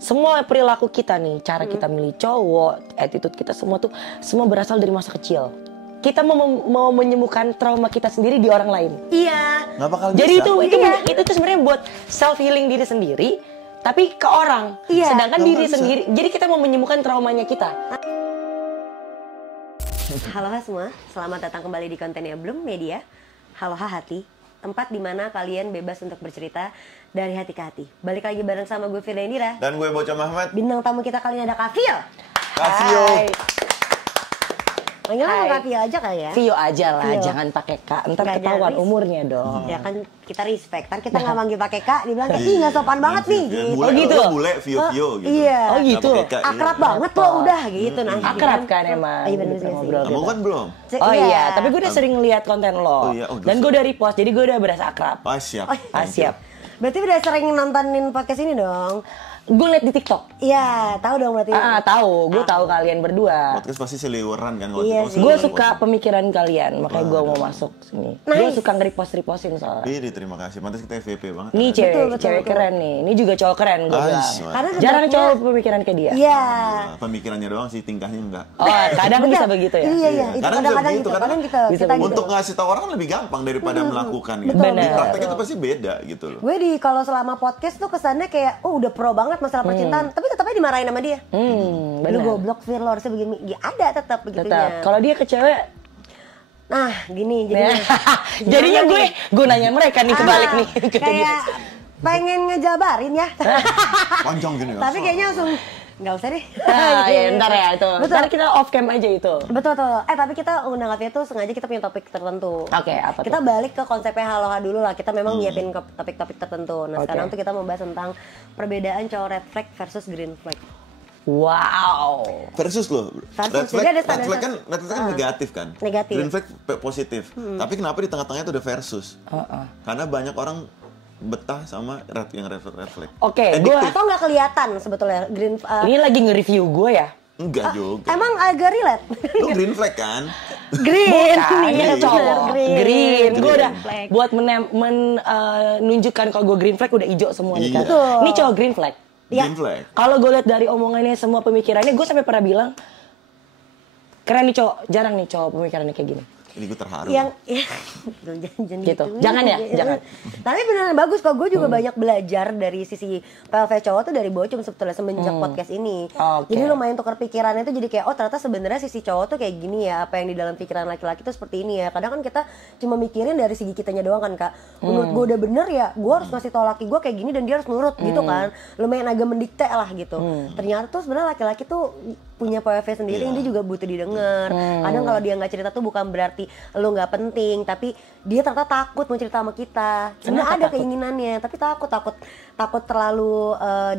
semua perilaku kita nih, cara kita milih cowok, attitude kita semua berasal dari masa kecil. Kita mau menyembuhkan trauma kita sendiri di orang lain. Iya. Nggak bakal Jadi bisa. itu tuh sebenarnya buat self healing diri sendiri, tapi ke orang. Iya. Sedangkan Nggak diri bisa. sendiri. Jadi kita mau menyembuhkan traumanya kita. Halo semua, selamat datang kembali di kontennya Bloom Media. Halo hati, tempat dimana kalian bebas untuk bercerita dari hati ke hati. Balik lagi bareng sama gue Firda Indira. Dan gue Bocah Mahmud. Bintang tamu kita kali ini ada Kak Vio. Kasio. Hai. Panggil Hai. sama Kak Vio aja kali ya. Vio aja lah, Vio. jangan pakai Kak. Ntar Nggak, ketahuan jangan umurnya dong. Ya kan kita respect. Ntar kita nggak manggil pakai Kak, dibilang kayak ih nggak sopan banget nih. Gitu. Bule, Oh, gitu? Bule, Vio gitu. Iya. Oh, gitu? Nggak pakai K, Akrab iya. banget loh udah gitu nanti. Akrab kan emang. Iya bener Bisa juga sih. ngobrol Kamu gitu. kan belum? Oh iya, tapi gue udah sering lihat konten lo. Oh iya, oh, Dan dosa. gue udah repost, jadi gue udah berasa akrab. Ah, siap. Ah, siap. Berarti udah sering nontonin podcast ini dong? Gue liat di TikTok. Iya, tahu dong berarti. Tahu, gue tahu kalian berdua. Podcast pasti seliweran kan kalau Iya kita sih. Gue suka suka pemikiran kalian, makanya gue mau masuk sini. Gue Nice. suka nge-repost-repostin soalnya. Pilih, terima kasih. Pantas kita FVP banget. Nih kan? cewek, Betul, cewek betul. keren nih. Ini juga cowok keren gue Ah, bilang. smart. Karena Jarang sebenarnya- cowok pemikiran kayak dia. Iya. Nah, pemikirannya doang sih, tingkahnya enggak. Oh, kadang bisa begitu ya. Iya, iya. Itu Kadang kadang-kadang bisa gitu. begitu, Kadang kadang kita, bisa kita begitu. gitu. Untuk ngasih tahu orang kan lebih gampang daripada melakukan gitu. Betul, Di betul. praktek itu pasti beda gitu loh. Gue kalau selama podcast tuh kesannya kayak, oh udah pro banget masalah percintaan. Tapi tetapnya dimarahin sama dia. Lu Benar. goblok, Fir, lo harusnya begini. Ya, ada tetap begitunya. Tetap. Kalau dia ke cewek, Nah, gini jadinya. jadinya Gimana gue nanya mereka nih kebalik nih. Kayak pengen ngejabarin ya. Panjang gini ya. Tapi kayaknya langsung nggak usah deh. Nah, ya, ntar ya itu. Betul. Ntar kita off cam aja itu. Betul tuh. Tapi kita undang Kavia tuh sengaja kita punya topik tertentu. Oke, apa Kita tuh? balik ke konsepnya Haloha dulu lah. Kita memang nyiapin ke topik-topik tertentu. Nah, Oke. sekarang tuh kita membahas tentang perbedaan cowok red flag versus green flag. Wow. Versus loh. Versus. Red flag, Jadi ada red flag standar- kan, red flag kan negatif kan. Negatif. Green flag positif. Tapi kenapa di tengah-tengahnya itu ada versus? Karena banyak orang betah sama red flag. Oke, Addictive. gua- Atau nggak kelihatan sebetulnya green Ini lagi nge-review gue ya. Enggak juga. emang agak relate. Lu green flag kan? Green. Bukan, Iya, ini bener, cowok. Green. Gue udah Flag. buat menunjukkan kalau gue green flag udah hijau semua nih kan. Iya. Betul. Ini cowok green flag. Iya. Green flag. Kalau gue lihat dari omongannya semua pemikirannya, gue sampai pernah bilang keren nih cowok, jarang nih cowok pemikirannya kayak gini. Ini gue terharu. Yang jangan Gitu. Jangan ya, jangan. Tapi beneran bagus kok. Gue juga banyak belajar dari sisi PLV cowok tuh dari Bocum sebetulnya semenjak podcast ini. Oke. Jadi lumayan tukar pikirannya tuh jadi kayak oh ternyata sebenarnya sisi cowok tuh kayak gini ya. Apa yang di dalam pikiran laki-laki tuh seperti ini ya. Kadang kan kita cuma mikirin dari segi kitanya doang kan Kak. Menurut gue udah bener ya. Gue harus ngasih tau laki gue kayak gini dan dia harus nurut gitu kan. Lumayan agak mendikte lah gitu. Ternyata tuh sebenarnya laki-laki tuh punya POV sendiri yang dia juga butuh didengar. Kadang kalau dia nggak cerita tuh bukan berarti lo nggak penting, tapi dia ternyata takut mau cerita sama kita. Sebenarnya Kenapa ada takut? keinginannya, tapi takut terlalu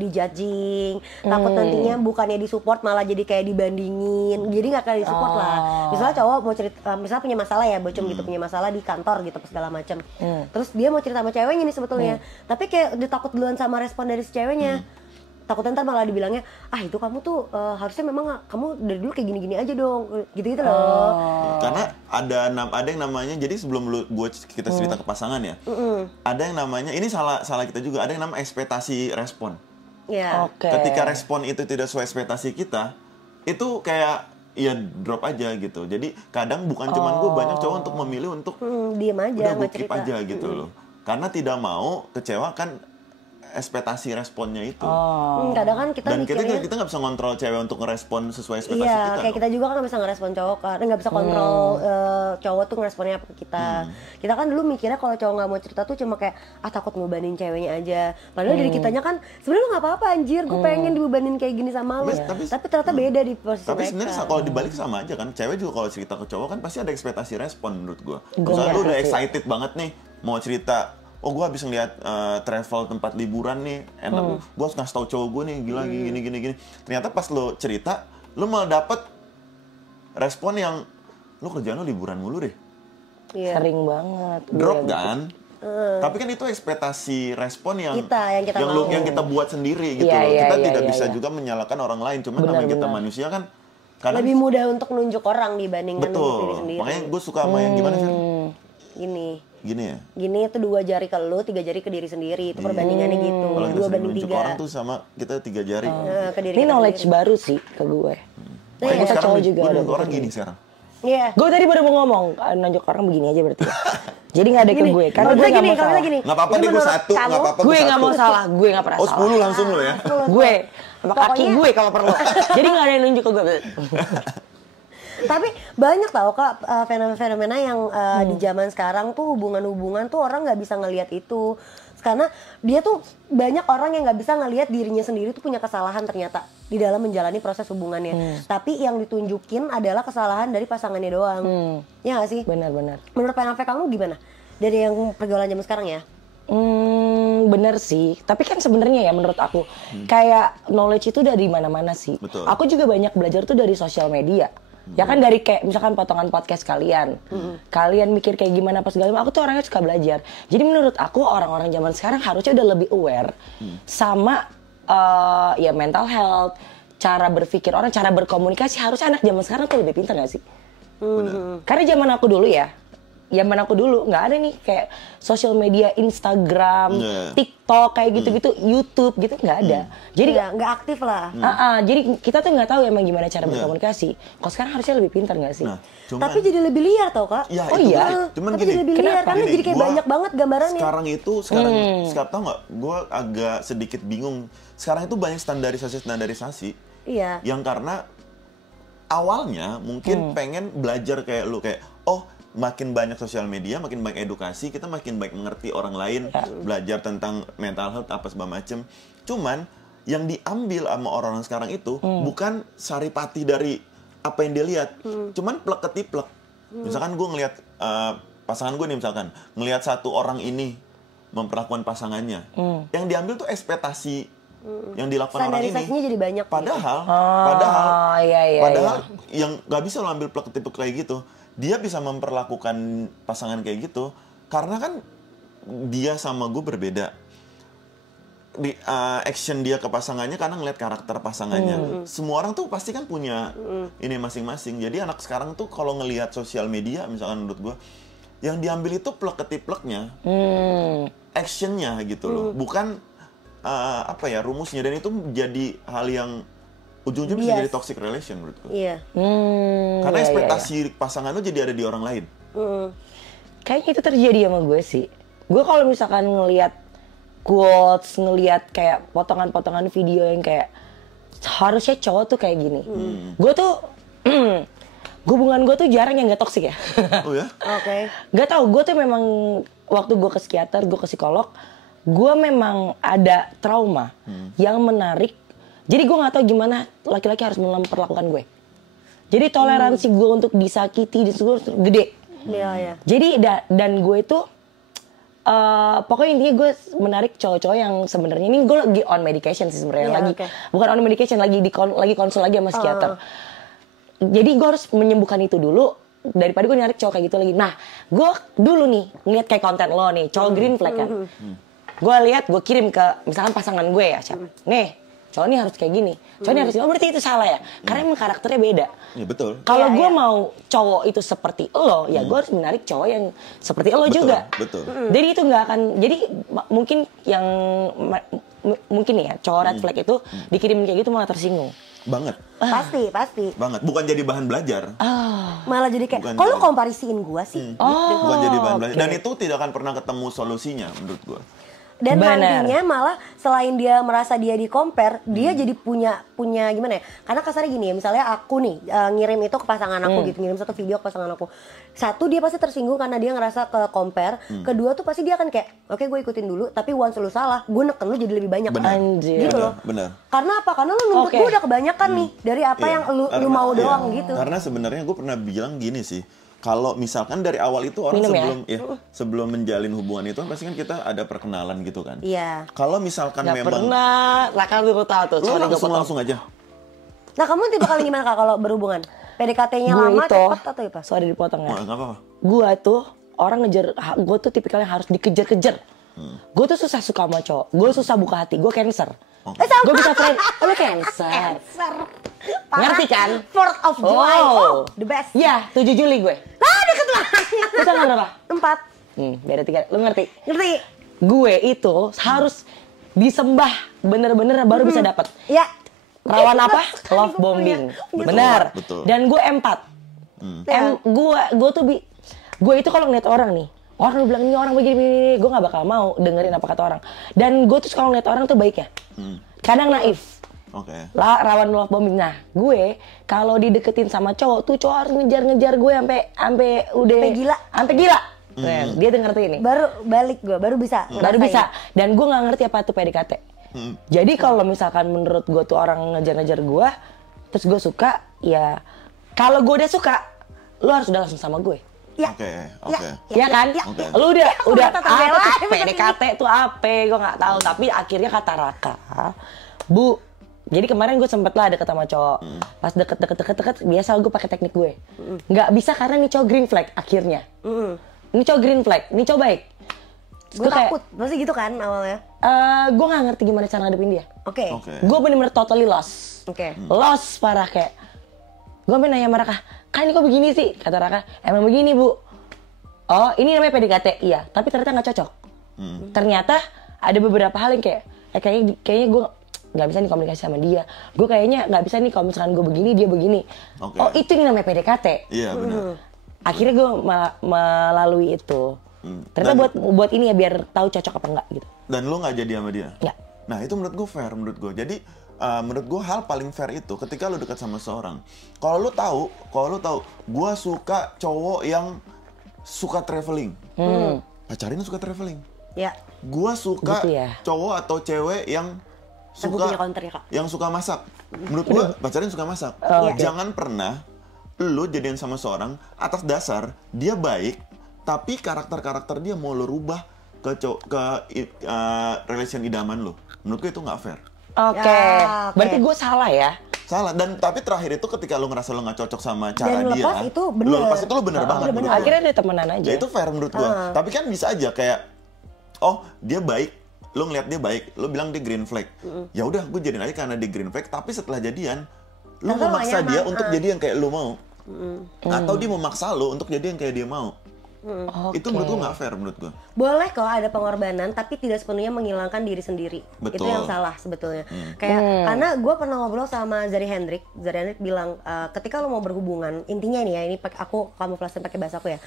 dijudging, takut nantinya bukannya disupport malah jadi kayak dibandingin, jadi nggak kayak disupport lah. Misalnya cowok mau cerita, misalnya punya masalah ya, Bocum gitu punya masalah di kantor gitu segala macam. Terus dia mau cerita sama ceweknya nih sebetulnya, tapi kayak dia takut duluan sama respon dari si ceweknya. Takutnya ntar malah dibilangnya, itu kamu tuh harusnya memang kamu dari dulu kayak gini-gini aja dong, gitu-gitu loh. Karena ada yang namanya, jadi sebelum kita cerita ke pasangan ya, ada yang namanya, ini salah kita juga, ada yang namanya ekspektasi respon. Ya. Oke. Ketika respon itu tidak sesuai ekspektasi kita, itu kayak ya drop aja gitu. Jadi kadang bukan cuman gue, banyak cowok untuk memilih untuk Diem aja, udah gue nggak keep cerita. aja gitu loh. Karena tidak mau kecewakan ekspektasi responnya itu. Kadang kan kita Dan mikirnya, kita nggak bisa ngontrol cewek untuk ngerespon sesuai ekspektasi iya, kita. kayak dong. kita juga kan nggak bisa ngerespon cowok kan, nggak bisa kontrol cowok tuh ngeresponnya apa ke kita. Kita kan dulu mikirnya kalau cowok nggak mau cerita tuh cuma kayak takut ngebebanin ceweknya aja. Padahal dari kitanya kan sebenarnya lu nggak apa-apa anjir, gue pengen dibebanin kayak gini sama lu. Tapi ternyata beda di posisi Tapi mereka. sebenarnya kalau dibalik sama aja kan, cewek juga kalau cerita ke cowok kan pasti ada ekspektasi respon menurut gue. Gua Misalnya lu ngerti udah sih. excited banget nih mau cerita, oh gue habis ngeliat travel tempat liburan nih, enak, gue harus ngasih tau cowok gue nih, gila gini. Ternyata pas lo cerita, lo malah dapet respon yang, lo kerjaan lo liburan mulu deh. Iya. Sering banget. Drop Gue- kan? Tapi kan itu ekspektasi respon yang Yang kita mau. yang kita buat sendiri gitu Iya, loh. iya, Kita iya, tidak iya, bisa iya. juga menyalahkan orang lain. Cuman Benar, namanya kita benar. manusia kan kadang Lebih mudah untuk nunjuk orang dibandingkan nunjuk diri betul. sendiri. Makanya gue suka sama yang gimana sih? Gini ya. Gini itu 2 jari ke lu, 3 jari ke diri sendiri. Itu perbandingannya gitu. Kalau kita 2 sering banding nunjuk 3. orang tuh sama kita 3 jari. Ke diri Ini kita knowledge sendiri. baru sih ke gue. Makanya gue Kita sekarang cowok juga gue ada nunjuk orang begini. gini sekarang. Iya. Gue tadi baru mau ngomong, nunjuk orang begini aja berarti ya. Jadi gak ada ke gue, karena gue gak mau salah. Gini. Nggak apa-apa Itu deh gue menurut satu, kamu, nggak apa-apa Gue gue gak satu. mau salah, gue gak pernah Oh salah. 10 langsung lo ya. Gue, sama kaki Pokoknya- gue kalau perlu. Jadi gak ada yang nunjuk ke gue. Tapi banyak tau Kak fenomena-fenomena yang di zaman sekarang tuh hubungan-hubungan tuh orang nggak bisa ngelihat itu. Karena dia tuh banyak orang yang nggak bisa ngelihat dirinya sendiri tuh punya kesalahan ternyata di dalam menjalani proses hubungannya. Tapi yang ditunjukin adalah kesalahan dari pasangannya doang. Ya nggak sih? Benar-benar. Menurut PNV kamu gimana? Dari yang pergaulan zaman sekarang ya? Bener sih. Tapi kan sebenarnya ya menurut aku kayak knowledge itu dari mana-mana sih. Betul. Aku juga banyak belajar tuh dari sosial media. Ya kan dari kayak misalkan potongan podcast kalian. Kalian mikir kayak gimana pas segala macam. Aku tuh orangnya suka belajar. Jadi menurut aku orang-orang zaman sekarang harusnya udah lebih aware sama ya mental health, cara berpikir orang, cara berkomunikasi. Harusnya anak zaman sekarang tuh lebih pintar gak sih? Karena zaman aku dulu ya, nggak ada nih kayak sosial media, Instagram, TikTok kayak gitu-gitu, YouTube gitu nggak ada. Jadi nggak aktif lah. jadi kita tuh nggak tahu emang gimana cara berkomunikasi. Kalau sekarang harusnya lebih pintar nggak sih? Nah, cuman, Tapi jadi lebih liar tau Kak. ya, Oh itu iya? tadi. Cuman Tapi gini, jadi lebih liar Kenapa? karena Gini, jadi kayak gua banyak banget gambarannya. sekarang tau nggak? Gue agak sedikit bingung. Sekarang itu banyak standarisasi. Iya. Yang karena awalnya mungkin pengen belajar kayak lu kayak makin banyak sosial media, makin banyak edukasi, kita makin baik mengerti orang lain, belajar tentang mental health apa segala macem. Cuman yang diambil sama orang-orang sekarang itu bukan saripati dari apa yang dia lihat, cuman plek ketiplek. Misalkan gue ngelihat pasangan gue nih, misalkan ngelihat satu orang ini memperlakukan pasangannya, yang diambil tuh ekspektasi yang dilakukan orang ini. Standarisasinya jadi banyak. Padahal iya. yang nggak bisa lo ambil plek ketiplek kayak gitu. Dia bisa memperlakukan pasangan kayak gitu karena kan dia sama gue berbeda. Action dia ke pasangannya karena ngeliat karakter pasangannya. Semua orang tuh pasti kan punya ini masing-masing. Jadi anak sekarang tuh kalau ngelihat sosial media, misalkan menurut gue, yang diambil itu plek ketipleknya, actionnya gitu loh, bukan rumusnya. Dan itu jadi hal yang ujungnya bisa jadi toxic relation menurut gue. Iya. Karena ekspektasi pasangan lo jadi ada di orang lain. Kayaknya itu terjadi sama gue sih. Gue kalau misalkan ngelihat quotes, ngelihat kayak potongan-potongan video yang kayak harusnya cowok tuh kayak gini. Gue tuh hubungan gue tuh jarang yang gak toksik ya. Oh ya? Oke. Gak tau, gue tuh memang waktu gue ke psikiater, gue ke psikolog, gue memang ada trauma yang menarik. Jadi gue gak tahu gimana laki-laki harus memperlakukan gue. Jadi toleransi gue untuk disakiti di gue gede. Iya. Jadi dan gue itu pokoknya intinya gue menarik cowok-cowok yang sebenarnya ini gue lagi on medication sih sebenarnya, bukan on medication, lagi konsul lagi sama psikiater. Jadi gue harus menyembuhkan itu dulu daripada gue narik cowok kayak gitu lagi. Nah, gue dulu nih ngeliat kayak konten lo nih, cowok green flag kan. Gue lihat, gue kirim ke misalkan pasangan gue ya, nih cowok ini harus kayak gini, cowok ini harus gini. Oh berarti itu salah ya? Karena emang karakternya beda. Ya betul. Kalau gue mau cowok itu seperti lo, ya gue harus menarik cowok yang seperti lo juga. Betul. Jadi itu nggak akan. Jadi mungkin yang mungkin ya cowok red flag itu dikirim kayak gitu malah tersinggung. Banget. Pasti. Banget. Bukan jadi bahan belajar. Malah jadi kayak, Bukan kok lu jadi- komparisiin gua sih? Bukan jadi bahan belajar. Dan itu tidak akan pernah ketemu solusinya menurut gue. Dan Benar. nantinya malah selain dia merasa dia di compare, dia jadi punya gimana ya? Karena kasarnya gini ya, misalnya aku nih ngirim itu ke pasangan aku gitu, ngirim satu video ke pasangan aku. Satu, dia pasti tersinggung karena dia ngerasa ke compare. Kedua tuh pasti dia akan kayak, oke gue ikutin dulu, tapi once lu salah, gue neken lu jadi lebih banyak. Benar. Anjir. Gitu loh. Benar. Karena apa? Karena lu nuntut Oke. gue udah kebanyakan nih dari apa Iya. yang lu Karena- mau iya. doang gitu. Karena sebenarnya gue pernah bilang gini sih. Kalau misalkan dari awal itu orang Minum ya? sebelum menjalin hubungan itu pasti kan kita ada perkenalan gitu kan. Iya. Kalau misalkan Gak memang pernah. Lah kan lu tahu tuh. lo Sorry, gua potong. langsung aja. Nah kamu tipe kali gimana Kak kalau berhubungan? PDKT-nya Gue lama, itu, cepet atau apa? sorry dipotong ya. Nggak apa-apa. Gue tuh orang gue tuh tipikalnya harus dikejar-kejar. Gue tuh susah suka sama cowok. Gue susah buka hati. Gue cancer. Gue bisa friend. Oh, lu cancer. Ngerti kan? 4th of July. Oh. The best. Iya, 7 Juli gue. Ah, deket banget. Lu tanggal berapa? 4. Beda 3. Lu ngerti? Ngerti? Gue itu harus disembah bener-bener baru bisa dapat. Ya. Rawan apa? Love bombing. Benar. Betul. Dan gue empat. Gue itu kalau ngeliat orang nih, orang bilang ini orang begini, gue nggak bakal mau dengerin apa kata orang. Dan gue tuh kalau ngeliat orang tuh baiknya. Kadang naif. Oke. Rawan love bombing. Nah, gue kalau dideketin sama cowok tuh cowok harus ngejar-ngejar gue sampai udah sampai gila. Dia tuh ngerti ini. Baru balik gue, baru bisa. Baru bisa. Dan gue nggak ngerti apa tuh PDKT. Jadi kalau misalkan menurut gue tuh orang ngejar-ngejar gue, terus gue suka, ya kalau gue udah suka, lu harus udah langsung sama gue. Ya. Oke. Ya kan? Oke. Lu udah terbela, apa tuh PDKT tuh apa? Gue nggak tahu. Tapi akhirnya kata Raka, Bu. Jadi kemarin gue sempet lah deket sama cowok. Pas deket, biasa gue pakai teknik gue. Nggak bisa karena nih cowok green flag akhirnya. Ini cowok green flag, ini cowok baik. Gue takut, pasti gitu kan awalnya. Gue nggak ngerti gimana cara ngadepin dia. Oke. Gue bener-bener totally lost. Oke. Lost parah kayak. Gue pengen nanya sama Raka, kan ini kok begini sih? Kata Raka, emang begini Bu. Oh ini namanya PDKT, iya. Tapi ternyata nggak cocok. Ternyata ada beberapa hal yang kayak, kayaknya gue nggak bisa nih komunikasi sama dia. Gue kayaknya nggak bisa nih kalau misalkan gue begini, dia begini. Okay. Oh itu yang namanya PDKT. Iya benar. Akhirnya gue melalui itu. Ternyata buat ini ya biar tahu cocok apa enggak gitu. Dan lu nggak jadi sama dia? Nggak. Nah itu menurut gue fair menurut gue. Jadi menurut gue hal paling fair itu ketika lu dekat sama seorang. Kalau lu tahu, gue suka cowok yang suka traveling. Pacarin suka traveling. Ya. Gue suka gitu ya? cowok atau cewek yang suka counter ya, Kak. yang suka masak. Menurut gue pacarin suka masak. Jangan pernah lu jadian sama seorang atas dasar dia baik, tapi karakter dia mau lo rubah ke relation idaman lo. Menurut gue itu nggak fair. Oke. Berarti gue salah ya? Salah. Dan tapi terakhir itu ketika lo ngerasa lo nggak cocok sama cara Dan dia, lepas itu bener. lo lepas itu lo bener banget. bener. Akhirnya dia temenan aja. Ya itu fair menurut gue. Tapi kan bisa aja kayak, oh dia baik, lo ngeliat dia baik, lo bilang dia green flag. Ya udah, gue jadiin aja karena dia green flag. Tapi setelah jadian, lo memaksa dia untuk jadi yang kayak lo mau. Atau dia memaksa lo untuk jadi yang kayak dia mau. Itu menurut gue nggak fair menurut gue. Boleh kok ada pengorbanan, tapi tidak sepenuhnya menghilangkan diri sendiri. Betul. Itu yang salah sebetulnya. Kayak karena gue pernah ngobrol sama Zari Hendrik bilang ketika lo mau berhubungan, intinya ini ya, ini aku kamuflase pakai bahasa aku ya.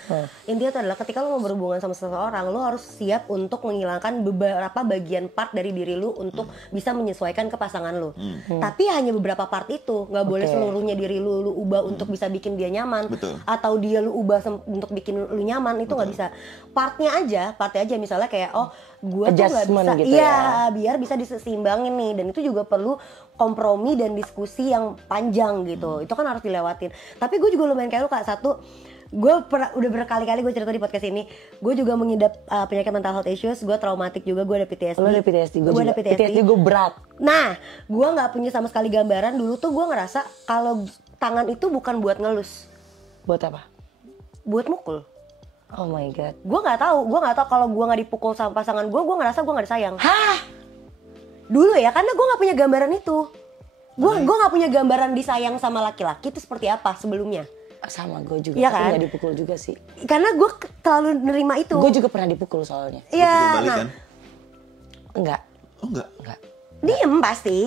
Intinya itu adalah ketika lo mau berhubungan sama seseorang, lo harus siap untuk menghilangkan beberapa bagian part dari diri lo untuk bisa menyesuaikan ke pasangan lo. Tapi hanya beberapa part itu, nggak boleh seluruhnya diri lo ubah untuk bisa bikin dia nyaman. Betul. Atau dia lo ubah untuk bikin lo nyaman, itu nggak bisa. Partnya aja misalnya kayak gue tuh nggak bisa, gitu iya, biar bisa diseimbangin nih, dan itu juga perlu kompromi dan diskusi yang panjang gitu. Itu kan harus dilewatin. Tapi gue juga lumayan kayak lu Kak, satu, gue udah berkali-kali gue cerita di podcast ini, gue juga mengidap penyakit mental health issues, gue traumatik juga, gue ada PTSD. Lo ada PTSD, gue juga. ada PTSD gue berat. Nah, gue nggak punya sama sekali gambaran. Dulu tuh gue ngerasa kalau tangan itu bukan buat ngelus. Buat apa? Buat mukul. Oh my god. Gue nggak tahu kalau gue nggak dipukul sama pasangan gue ngerasa gue nggak disayang. Hah? Dulu ya, karena gue nggak punya gambaran itu. Gue nggak punya gambaran disayang sama laki-laki itu seperti apa sebelumnya. Sama gue juga, ya, tapi kan? gak dipukul juga sih. Karena gue terlalu nerima itu. Gue juga pernah dipukul soalnya. Iya. Balik kan? Enggak. Oh enggak. Diem pasti.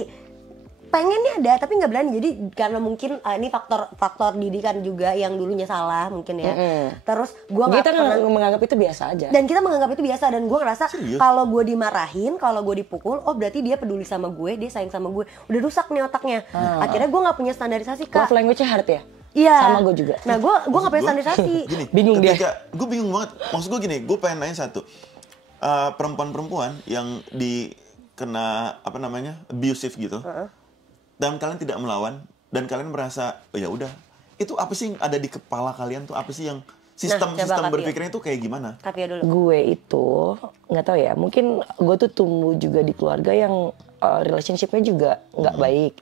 Pengennya ada tapi nggak berani, jadi karena mungkin ini faktor didikan juga yang dulunya salah mungkin ya. Terus gue nggak pernah menganggap itu biasa aja. Dan kita menganggap itu biasa, dan gue ngerasa kalau gue dimarahin, kalau gue dipukul, oh berarti dia peduli sama gue, dia sayang sama gue. Udah rusak nih otaknya. Akhirnya gue nggak punya standarisasi Kak. Love language-nya hard ya? Iya. Sama gue juga. Nah gue nggak punya standarisasi. Gini, bingung dia. Gue bingung banget. Maksud gue gini, gue pengen nanya satu. Perempuan-perempuan yang kena apa namanya abusive gitu. Dan kalian tidak melawan, dan kalian merasa oh ya udah, itu apa sih yang ada di kepala kalian tuh, apa sih yang sistem berpikirnya itu kayak gimana? Kapio dulu. Gue itu nggak tahu ya, mungkin gue tuh tumbuh juga di keluarga yang relationshipnya juga nggak baik.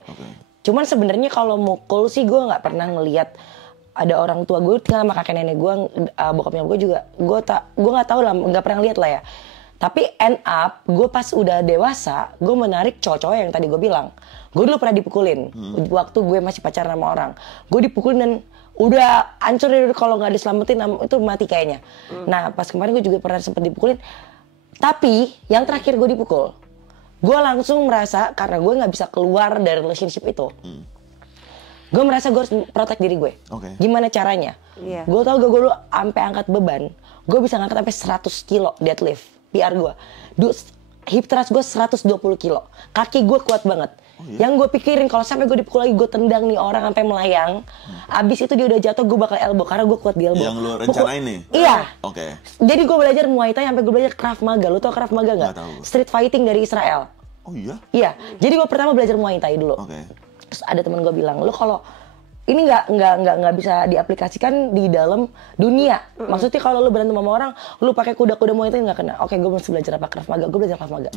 Cuman sebenarnya kalau mukul sih gue nggak pernah ngelihat ada orang tua gue tinggal sama kakek nenek gue, bokapnya gue juga, gue nggak tahu lah, nggak pernah lihat lah ya. Tapi end up, gue pas udah dewasa, gue menarik cowok-cowok yang tadi gue bilang. Gue dulu pernah dipukulin, waktu gue masih pacaran sama orang. Gue dipukulin dan udah hancur kalau nggak diselamatin itu mati kayaknya. Nah pas kemarin gue juga pernah sempat dipukulin. Tapi yang terakhir gue dipukul, gue langsung merasa karena gue nggak bisa keluar dari relationship itu. Gue merasa gue harus protect diri gue. Gimana caranya? Gue tau gue dulu sampai angkat beban, gue bisa ngangkat sampai 100 kilo deadlift, PR gue. Hip thrust gue 120 kilo, kaki gue kuat banget. Yang gue pikirin kalau sampai gue dipukul lagi, gue tendang nih orang sampai melayang. Abis itu dia udah jatuh, gue bakal elbow karena gue kuat di elbow. Yang lu rencanain nih? Iya. Jadi gue belajar Muay Thai sampai gue belajar Krav Maga. Lu tau Krav Maga nggak? Street fighting dari Israel. Oh iya? Iya. Jadi gue pertama belajar Muay Thai dulu. Terus ada teman gue bilang, lu kalau ini nggak bisa diaplikasikan di dalam dunia. Maksudnya kalau lu berantem sama orang, lu pakai kuda-kuda Muay Thai nggak kena. Gue mesti belajar apa? Krav Maga. Gue belajar Krav Maga.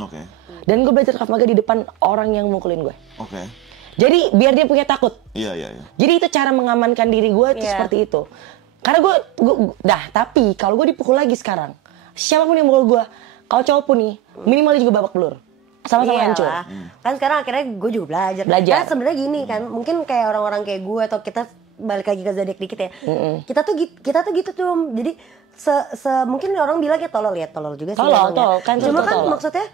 Dan gue belajar Krav Maga di depan orang yang mukulin gue. Jadi biar dia punya takut. Iya. Jadi itu cara mengamankan diri gue seperti itu. Karena gue tapi kalau gue dipukul lagi sekarang, siapapun yang mukul gue, kalau cowok pun nih, minimal dia juga babak belur. Sama-sama hancur. Kan sekarang akhirnya gue juga belajar. Karena sebenarnya gini kan, mungkin kayak orang-orang kayak gue atau kita balik lagi ke zodiak dikit ya. Kita tuh gitu tuh. Jadi mungkin orang bilang ya tolol juga sih. Tolol kan. Cuma kan maksudnya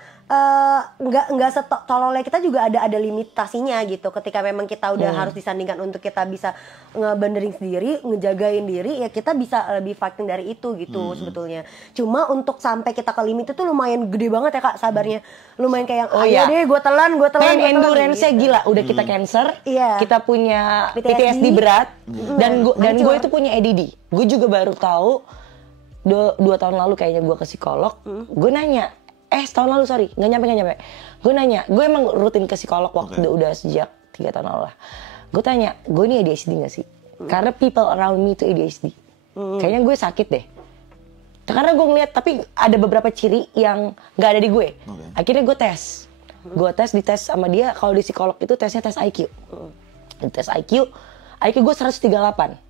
nggak setololnya kita juga ada limitasinya gitu. Ketika memang kita udah harus disandingkan untuk kita bisa ngebenerin sendiri, ngejagain diri, ya kita bisa lebih fighting dari itu gitu sebetulnya. Cuma untuk sampai kita ke limit itu lumayan gede banget ya Kak sabarnya. Lumayan kayak deh gue telan. Endurance-nya gitu. Gila, udah kita cancer, kita punya PTSD berat, dan gue itu punya ADD. Gue juga baru tahu 2 tahun lalu kayaknya gue ke psikolog. Gue nanya, setahun lalu sorry, nggak nyampe. Gue nanya, gue emang rutin ke psikolog waktu udah sejak 3 tahun lalu lah. Gue tanya, gue ini ADHD nggak sih? Karena people around me itu ADHD. Kayaknya gue sakit deh. Karena gue ngeliat, tapi ada beberapa ciri yang nggak ada di gue. Akhirnya gue tes. Dites sama dia. Kalau di psikolog itu tesnya tes IQ. Tes IQ gue 138.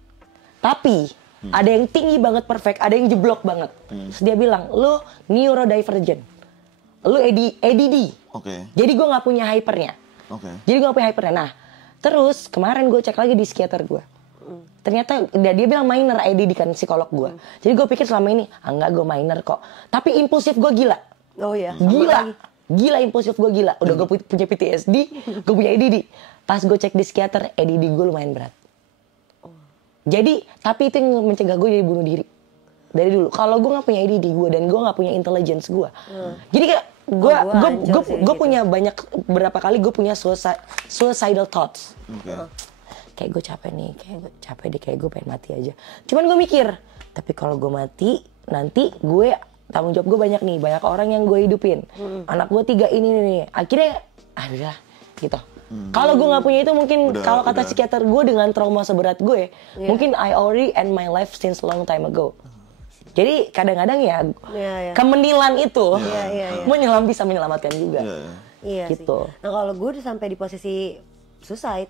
Tapi ada yang tinggi banget perfect, ada yang jeblok banget. Terus dia bilang, lu neurodivergent. Lu ADD. Jadi gue nggak punya hypernya. Nah, terus kemarin gue cek lagi di psikiater gue. Ternyata dia bilang minor ADD kan psikolog gue. Jadi gue pikir selama ini, enggak gue minor kok. Tapi impulsif gue gila. Gila impulsif gue gila. Udah gue punya PTSD, gue punya ADD. Pas gue cek di psikiater, ADD gue lumayan berat. Jadi, tapi itu yang mencegah gue jadi bunuh diri. Dari dulu. Kalau gue gak punya ADD gue dan gue gak punya intelligence gue. Jadi kayak gue punya berapa kali gue punya suicidal thoughts. Kayak gue capek nih, kayak gue pengen mati aja. Cuman gue mikir, tapi kalau gue mati, nanti gue tanggung jawab gue banyak nih, banyak orang yang gue hidupin. Anak gue 3 ini nih. Akhirnya, udah gitu. Kalau gue nggak punya itu mungkin kalau kata psikiater gue dengan trauma seberat gue, mungkin I already end my life since long time ago. Jadi kadang-kadang kemenilan itu bisa menyelamatkan juga. Gitu. Nah kalau gue udah sampai di posisi suicide.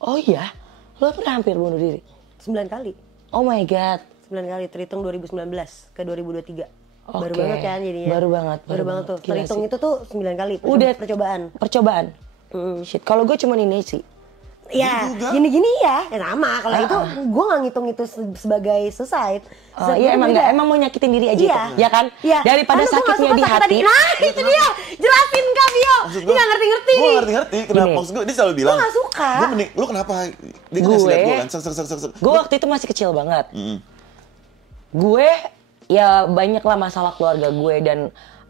Oh iya? Lo pernah hampir bunuh diri? 9 kali. Oh my god. 9 kali, terhitung 2019 ke 2023. Baru banget kan jadinya. Baru banget tuh. Terhitung itu tuh 9 kali percobaan. Shit, kalau gue cuma ini sih. Ya, gini-gini ya sama. Kalau itu gue nggak ngitung itu sebagai suicide. Iya emang mau nyakitin diri aja ya kan? Daripada sakitnya di hati. Nah itu dia, jelasin Kak Bio. Dia nggak ngerti-ngerti. Gue ngerti-ngerti. Kenapa? Maksud gue dia selalu bilang. Gue nggak suka. Lu kenapa? Dia ngasih liat gue kan. Gue waktu itu masih kecil banget. Gue ya banyak lah masalah keluarga gue dan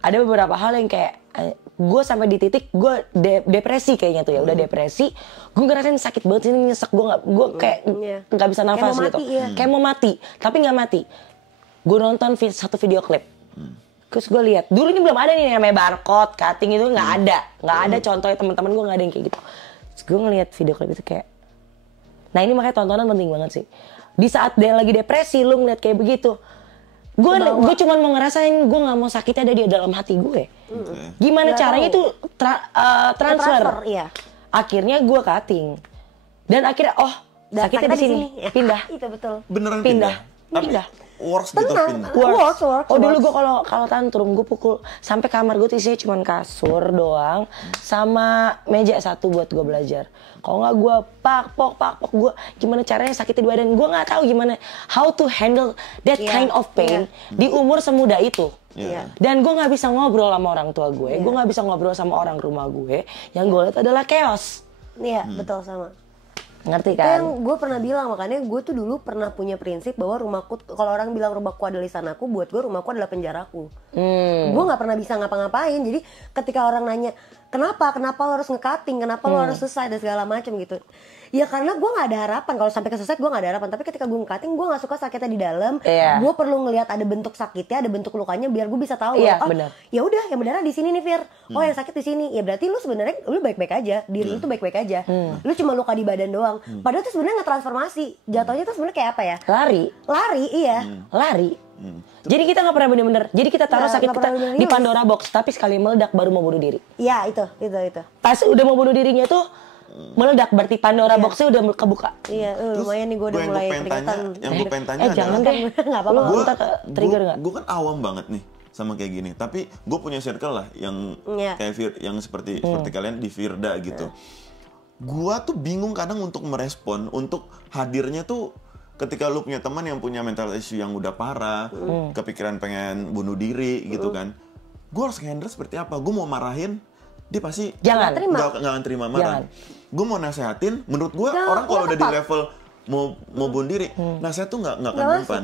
ada beberapa hal yang kayak gue sampai di titik gue depresi kayaknya tuh ya, udah depresi. Gue ngerasain sakit banget ini, nyesek gue kayak nggak bisa nafas gitu, kayak mau mati tapi nggak mati. Gue nonton satu video klip, terus gue lihat dulu ini belum ada nih namanya barcode cutting itu, nggak ada contohnya, teman-teman gue nggak ada yang kayak gitu. Terus gue ngelihat video klip itu kayak, nah ini makanya tontonan penting banget sih. Di saat dia lagi depresi, lu ngeliat kayak begitu. Gue cuma mau ngerasain, gue nggak mau sakitnya ada di dalam hati gue. Gimana caranya itu transfer? Iya. Akhirnya gue cutting dan akhirnya sakitnya di sini, pindah. Itu betul. Beneran pindah. works gitu, Vin. Works. Oh dulu gue kalau tantrum gue pukul sampai kamar gue tuh isinya cuma kasur doang sama meja satu buat gue belajar. Kalau nggak gue pak gue gimana caranya sakitin badan, gue nggak tahu gimana how to handle that kind of pain di umur semuda itu. Dan gue nggak bisa ngobrol sama orang tua gue, gue nggak bisa ngobrol sama orang rumah gue. Yang gue lihat adalah chaos. Iya, betul sama. Ngerti Itu kan? yang gue pernah bilang, makanya gue tuh dulu pernah punya prinsip bahwa rumahku, kalau orang bilang rumahku adalah istanaku, buat gue rumahku adalah penjaraku. Gue nggak pernah bisa ngapa-ngapain. Jadi ketika orang nanya kenapa lo harus nge-cutting, kenapa lo harus selesai dan segala macam gitu, ya karena gue nggak ada harapan. Kalau sampai ke selesai gue nggak ada harapan. Tapi ketika gue nge-cutting, gue nggak suka sakitnya di dalam. Gue perlu ngelihat ada bentuk sakitnya, ada bentuk lukanya, biar gue bisa tahu. Ya udah, yang berdarah di sini nih, Fir. Oh, yang sakit di sini. Ya berarti lu sebenarnya lu baik-baik aja, diri lu tuh baik-baik aja. Lu cuma luka di badan doang. Padahal tuh sebenarnya nge-transformasi. Jatuhnya tuh sebenarnya kayak apa ya? Lari, iya. Lari. Jadi kita nggak pernah bener-bener. Jadi kita taruh sakit kita di Pandora box, tapi sekali meledak baru mau bunuh diri. Iya, itu. Pas udah mau bunuh dirinya tuh meledak, berarti Pandora boxnya udah kebuka. Iya, lumayan nih gue udah mulai keringetan. Yang gue pengen tanya adalah, jangan deh. Nggak apa-apa. Gue trigger nggak? Gue kan awam banget nih sama kayak gini, tapi gue punya circle lah yang kayak yang seperti kalian di Firda gitu. Gua tuh bingung kadang untuk merespon, untuk hadirnya tuh ketika lu punya teman yang punya mental issue yang udah parah, kepikiran pengen bunuh diri gitu kan. Gue harus handle seperti apa? Gue mau marahin, dia pasti jangan nggak terima marah. Gue mau nasehatin, menurut gue orang kalau udah di level mau bunuh diri, nasihat tuh nggak akan mempan.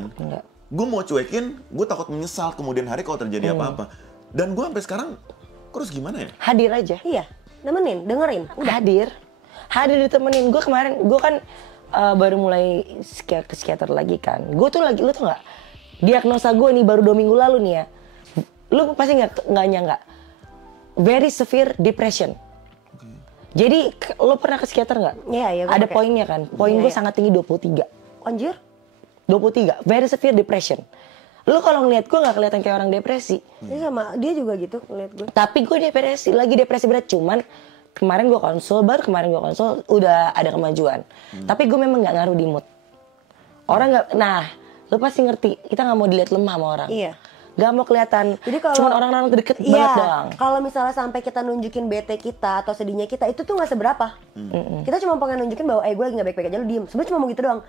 Gue mau cuekin, gue takut menyesal kemudian hari kalau terjadi apa-apa. Dan gue sampai sekarang, terus gimana ya? Hadir aja. Iya, nemenin, dengerin. Udah hadir ditemenin. Gue kemarin, gue kan baru mulai ke psikiater lagi kan. Gue tuh lagi, lu tau nggak? Diagnosa gue nih baru 2 minggu lalu nih ya. Lu pasti nggak nyangka. Very severe depression. Jadi lu pernah ke psikiater nggak? Iya. Ada poinnya kan. Poin gue sangat tinggi 23. Anjir. 23. Very severe depression. Lu kalau ngeliat gue nggak kelihatan kayak orang depresi. Iya sama dia juga gitu ngeliat gue. Tapi gue lagi depresi berat, cuman kemarin gue konsul udah ada kemajuan. Tapi gue memang nggak ngaruh di mood. Orang nggak, lu pasti ngerti, kita nggak mau dilihat lemah sama orang. Iya. Gak mau kelihatan, cuman orang-orang terdekat banget doang. Kalau misalnya sampai kita nunjukin bete kita atau sedihnya kita, itu tuh nggak seberapa. Kita cuma pengen nunjukin bahwa gue lagi nggak baik-baik aja, lu diem. Sebenarnya cuma mau gitu doang.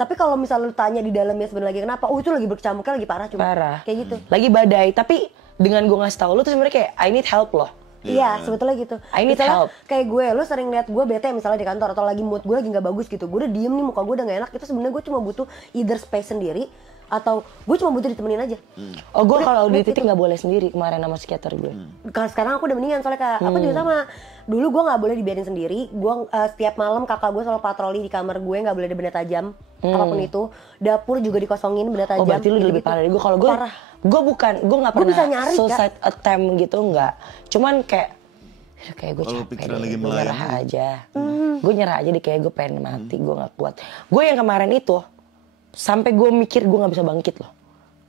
Tapi kalau misalnya lu tanya di dalamnya sebenarnya lagi kenapa, itu lagi berkecamuknya lagi parah cuma. Kayak gitu. Lagi badai, tapi dengan gue ngasih tahu lu tuh sebenarnya kayak I need help loh. Iya, sebetulnya gitu. I need help. Kayak gue, lu sering lihat gue bete misalnya di kantor atau lagi mood gue lagi nggak bagus gitu. Gue udah diem nih, muka gue udah nggak enak. Itu sebenarnya gue cuma butuh either space sendiri atau gue cuma butuh ditemenin aja. Oh, gue kalau di titik nggak boleh sendiri kemarin sama psikiater gue. Sekarang aku udah mendingan soalnya aku juga sama. Dulu gue nggak boleh dibiarin sendiri. Gue setiap malam kakak gue selalu patroli di kamar gue, nggak boleh ada benda tajam apapun itu. Dapur juga dikosongin benda tajam. Oh, berarti lu lebih parah dari gue. Kalau gue nggak pernah suicide attempt gitu, nggak. Cuman kayak gue capek deh, gue nyerah aja. Gue nyerah aja deh, kayak gue pengen mati, gue gak kuat. Gue yang kemarin itu, sampai gue mikir gue gak bisa bangkit loh.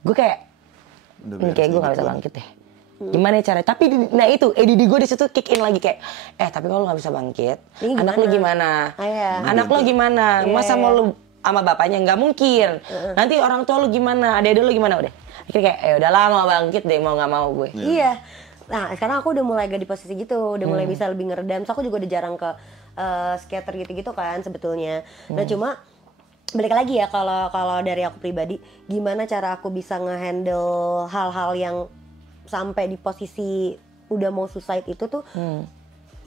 Gue kayak gue gak bisa bangkit deh. Gimana caranya? Tapi itu, ADD gue disitu kick in lagi kayak, tapi kalau lo gak bisa bangkit, anak lo gimana? Anak lo gimana? Masa mau lo sama bapaknya? Gak mungkin. Nanti orang tua lo gimana? Adik-adik lo gimana? Udah. Akhirnya kayak, udahlah mau bangkit deh, mau gak mau gue. Iya. Nah sekarang aku udah mulai agak di posisi gitu, udah mulai bisa lebih ngeredam. So aku juga udah jarang ke psikiater gitu-gitu kan sebetulnya. Nah cuma balik lagi ya, kalau dari aku pribadi, gimana cara aku bisa ngehandle hal-hal yang sampai di posisi udah mau suicide itu tuh,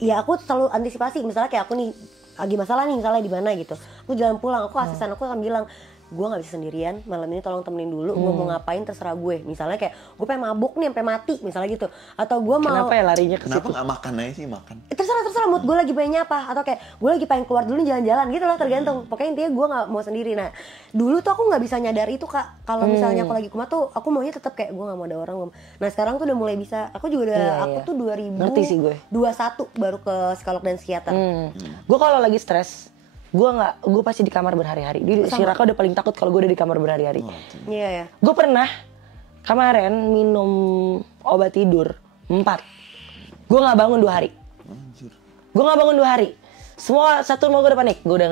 ya aku selalu antisipasi. Misalnya kayak aku nih lagi masalah nih, misalnya di mana gitu, aku jalan pulang, aku asisten aku akan bilang, gue nggak bisa sendirian, malam ini tolong temenin dulu, gue mau ngapain terserah gue. Misalnya kayak gue pengen mabuk nih sampai mati misalnya gitu, atau gue mau kenapa ya larinya ke situ? Kenapa nggak makan aja sih, makan? Terserah mood gue lagi pengennya apa, atau kayak gue lagi pengen keluar dulu jalan-jalan gitu loh, tergantung. Pokoknya intinya gue nggak mau sendiri. Nah dulu tuh aku nggak bisa nyadar itu Kak, kalau misalnya aku lagi kumat tuh aku maunya tetap kayak gue nggak mau ada orang. Nah sekarang tuh udah mulai bisa. Aku juga udah aku tuh 2021 baru ke psikolog dan psikiater. Gue kalau lagi stres, gue pasti di kamar berhari-hari. Si Raka udah paling takut kalau gue udah di kamar berhari-hari. Iya ya. Gue pernah kemarin minum obat tidur 4. Gue nggak bangun 2 hari. Gue nggak bangun 2 hari. Semua satu mau gue udah panik. Gue udah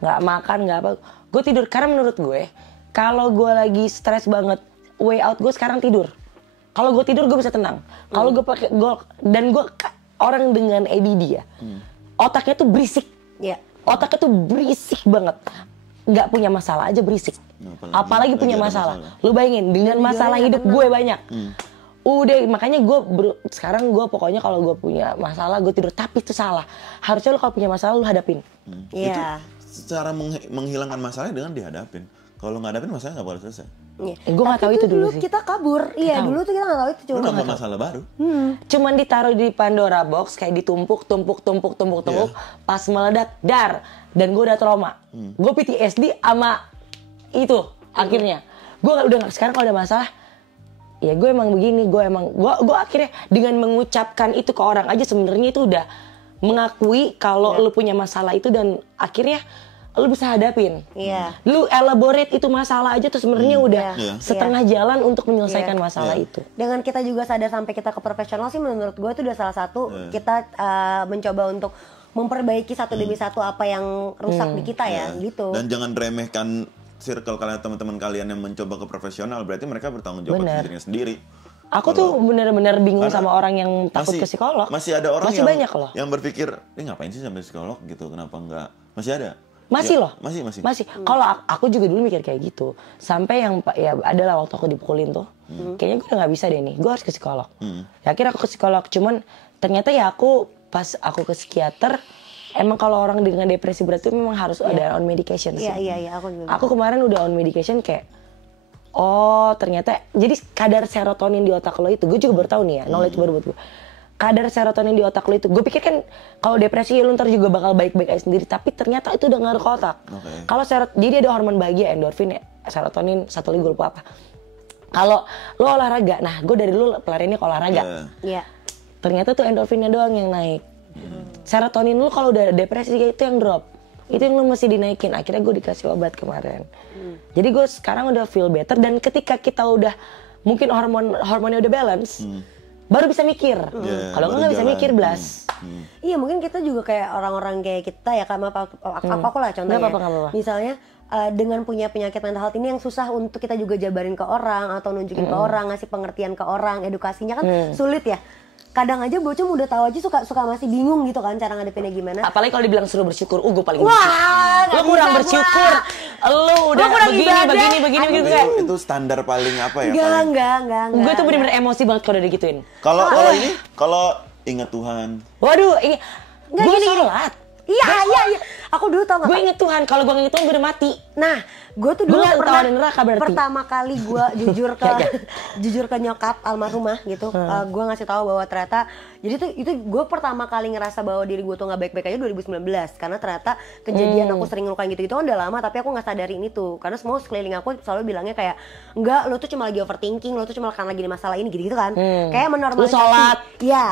nggak makan nggak apa. Gue tidur karena menurut gue Kalau gue lagi stres banget, way out gue sekarang tidur. Kalau gue tidur gue bisa tenang. Kalau gue pakai dan gue orang dengan ADD ya, otaknya tuh berisik. Iya. Otaknya tuh berisik banget. Nggak punya masalah aja berisik. Apalagi punya masalah. Lu bayangin dengan masalah hidup gue banyak. Udah makanya gue sekarang gue pokoknya kalau gue punya masalah gue tidur, tapi itu salah. Harusnya lu kalau punya masalah lu hadapin. Iya. Secara menghilangkan masalahnya dengan dihadapin. Kalau nggak hadapin masalahnya nggak bakal selesai. Gue nggak tahu itu dulu sih. Kita kabur. Iya, dulu tuh kita nggak tahu itu cuma. Lu nambah masalah baru. Cuman ditaruh di Pandora box kayak ditumpuk. Pas meledak, dar. Dan gue udah trauma. Gue PTSD sama itu akhirnya. Gue udah nggak, sekarang kalau ada masalah, ya gue emang begini. Gue akhirnya dengan mengucapkan itu ke orang aja sebenarnya itu udah mengakui kalau lu punya masalah itu, dan akhirnya lu bisa hadapin. Iya. Lu elaborate itu masalah aja tuh sebenarnya udah setengah jalan untuk menyelesaikan masalah itu. Dengan kita juga sadar sampai kita ke profesional sih, menurut gue itu udah salah satu kita mencoba untuk memperbaiki satu demi satu apa yang rusak di kita ya, gitu. Dan jangan remehkan circle kalian, teman-teman kalian yang mencoba ke profesional, berarti mereka bertanggung jawab atas dirinya sendiri. Aku tuh benar-benar bingung sama orang yang takut ke psikolog. Masih ada orang banyak loh yang berpikir, ngapain sih sampai psikolog gitu, kenapa enggak? Masih ada. Masih loh. Masih. Kalau aku juga dulu mikir kayak gitu. Sampai yang ya adalah waktu aku dipukulin tuh. Kayaknya gue udah gak bisa deh nih. Gue harus ke psikolog. Ya akhirnya aku ke psikolog. Cuman ternyata ya pas aku ke psikiater, emang kalau orang dengan depresi berat itu memang harus ada on medication sih. Iya, aku juga. Aku kemarin udah on medication kayak, oh ternyata jadi kadar serotonin di otak lo itu, gue juga baru tahu nih ya, knowledge baru buat gue. Kadar serotonin di otak lo itu, gue pikir kan kalau depresi lo ntar juga bakal baik-baik aja sendiri, tapi ternyata itu udah ngaruh ke otak. Kalau jadi ada hormon bahagia, endorfin ya, serotonin, satu lagi gue lupa apa. Kalau lo olahraga, nah gue dari dulu pelariannya ke olahraga. Iya. Ternyata tuh endorfinnya doang yang naik. Serotonin lo kalau udah depresi itu yang drop. Itu yang lo mesti dinaikin. Akhirnya gue dikasih obat kemarin. Jadi gue sekarang udah feel better, dan ketika kita udah mungkin hormonnya udah balance, baru bisa mikir. Kalau nggak bisa mikir belas. Iya, mungkin kita juga kayak orang-orang kayak kita ya, kayak aku lah contohnya. Gak apa-apa. Misalnya dengan punya penyakit mental health ini yang susah untuk kita juga jabarin ke orang atau nunjukin ke orang, ngasih pengertian ke orang, edukasinya kan sulit ya. Kadang aja bocah udah tahu aja suka masih bingung gitu kan cara ngadepinnya gimana. Apalagi kalau dibilang suruh bersyukur, gue paling wah, lu kurang bersyukur. Lu udah begini. Itu standar paling apa ya? Enggak. Gue tuh bener-bener emosi banget kalau udah digituin. Kalau ingat Tuhan. Waduh, gue sholat. Iya. Aku dulu tau gak? Gue inget Tuhan, kalau gue inget Tuhan gue udah mati. Nah, gue tuh dulu pertama kali gue jujur ke nyokap almarhumah gitu. Gue ngasih tahu bahwa ternyata, jadi tuh itu gue pertama kali ngerasa bahwa diri gue tuh nggak baik-baik aja 2019, karena ternyata kejadian aku sering ngelukain gitu kan udah lama, tapi aku nggak sadarin itu karena semua sekeliling aku selalu bilangnya kayak, enggak, lo tuh cuma lagi overthinking, lo tuh cuma karena lagi di masalah ini gitu kan. Kayak menormalisasi. Lu sholat. Iya.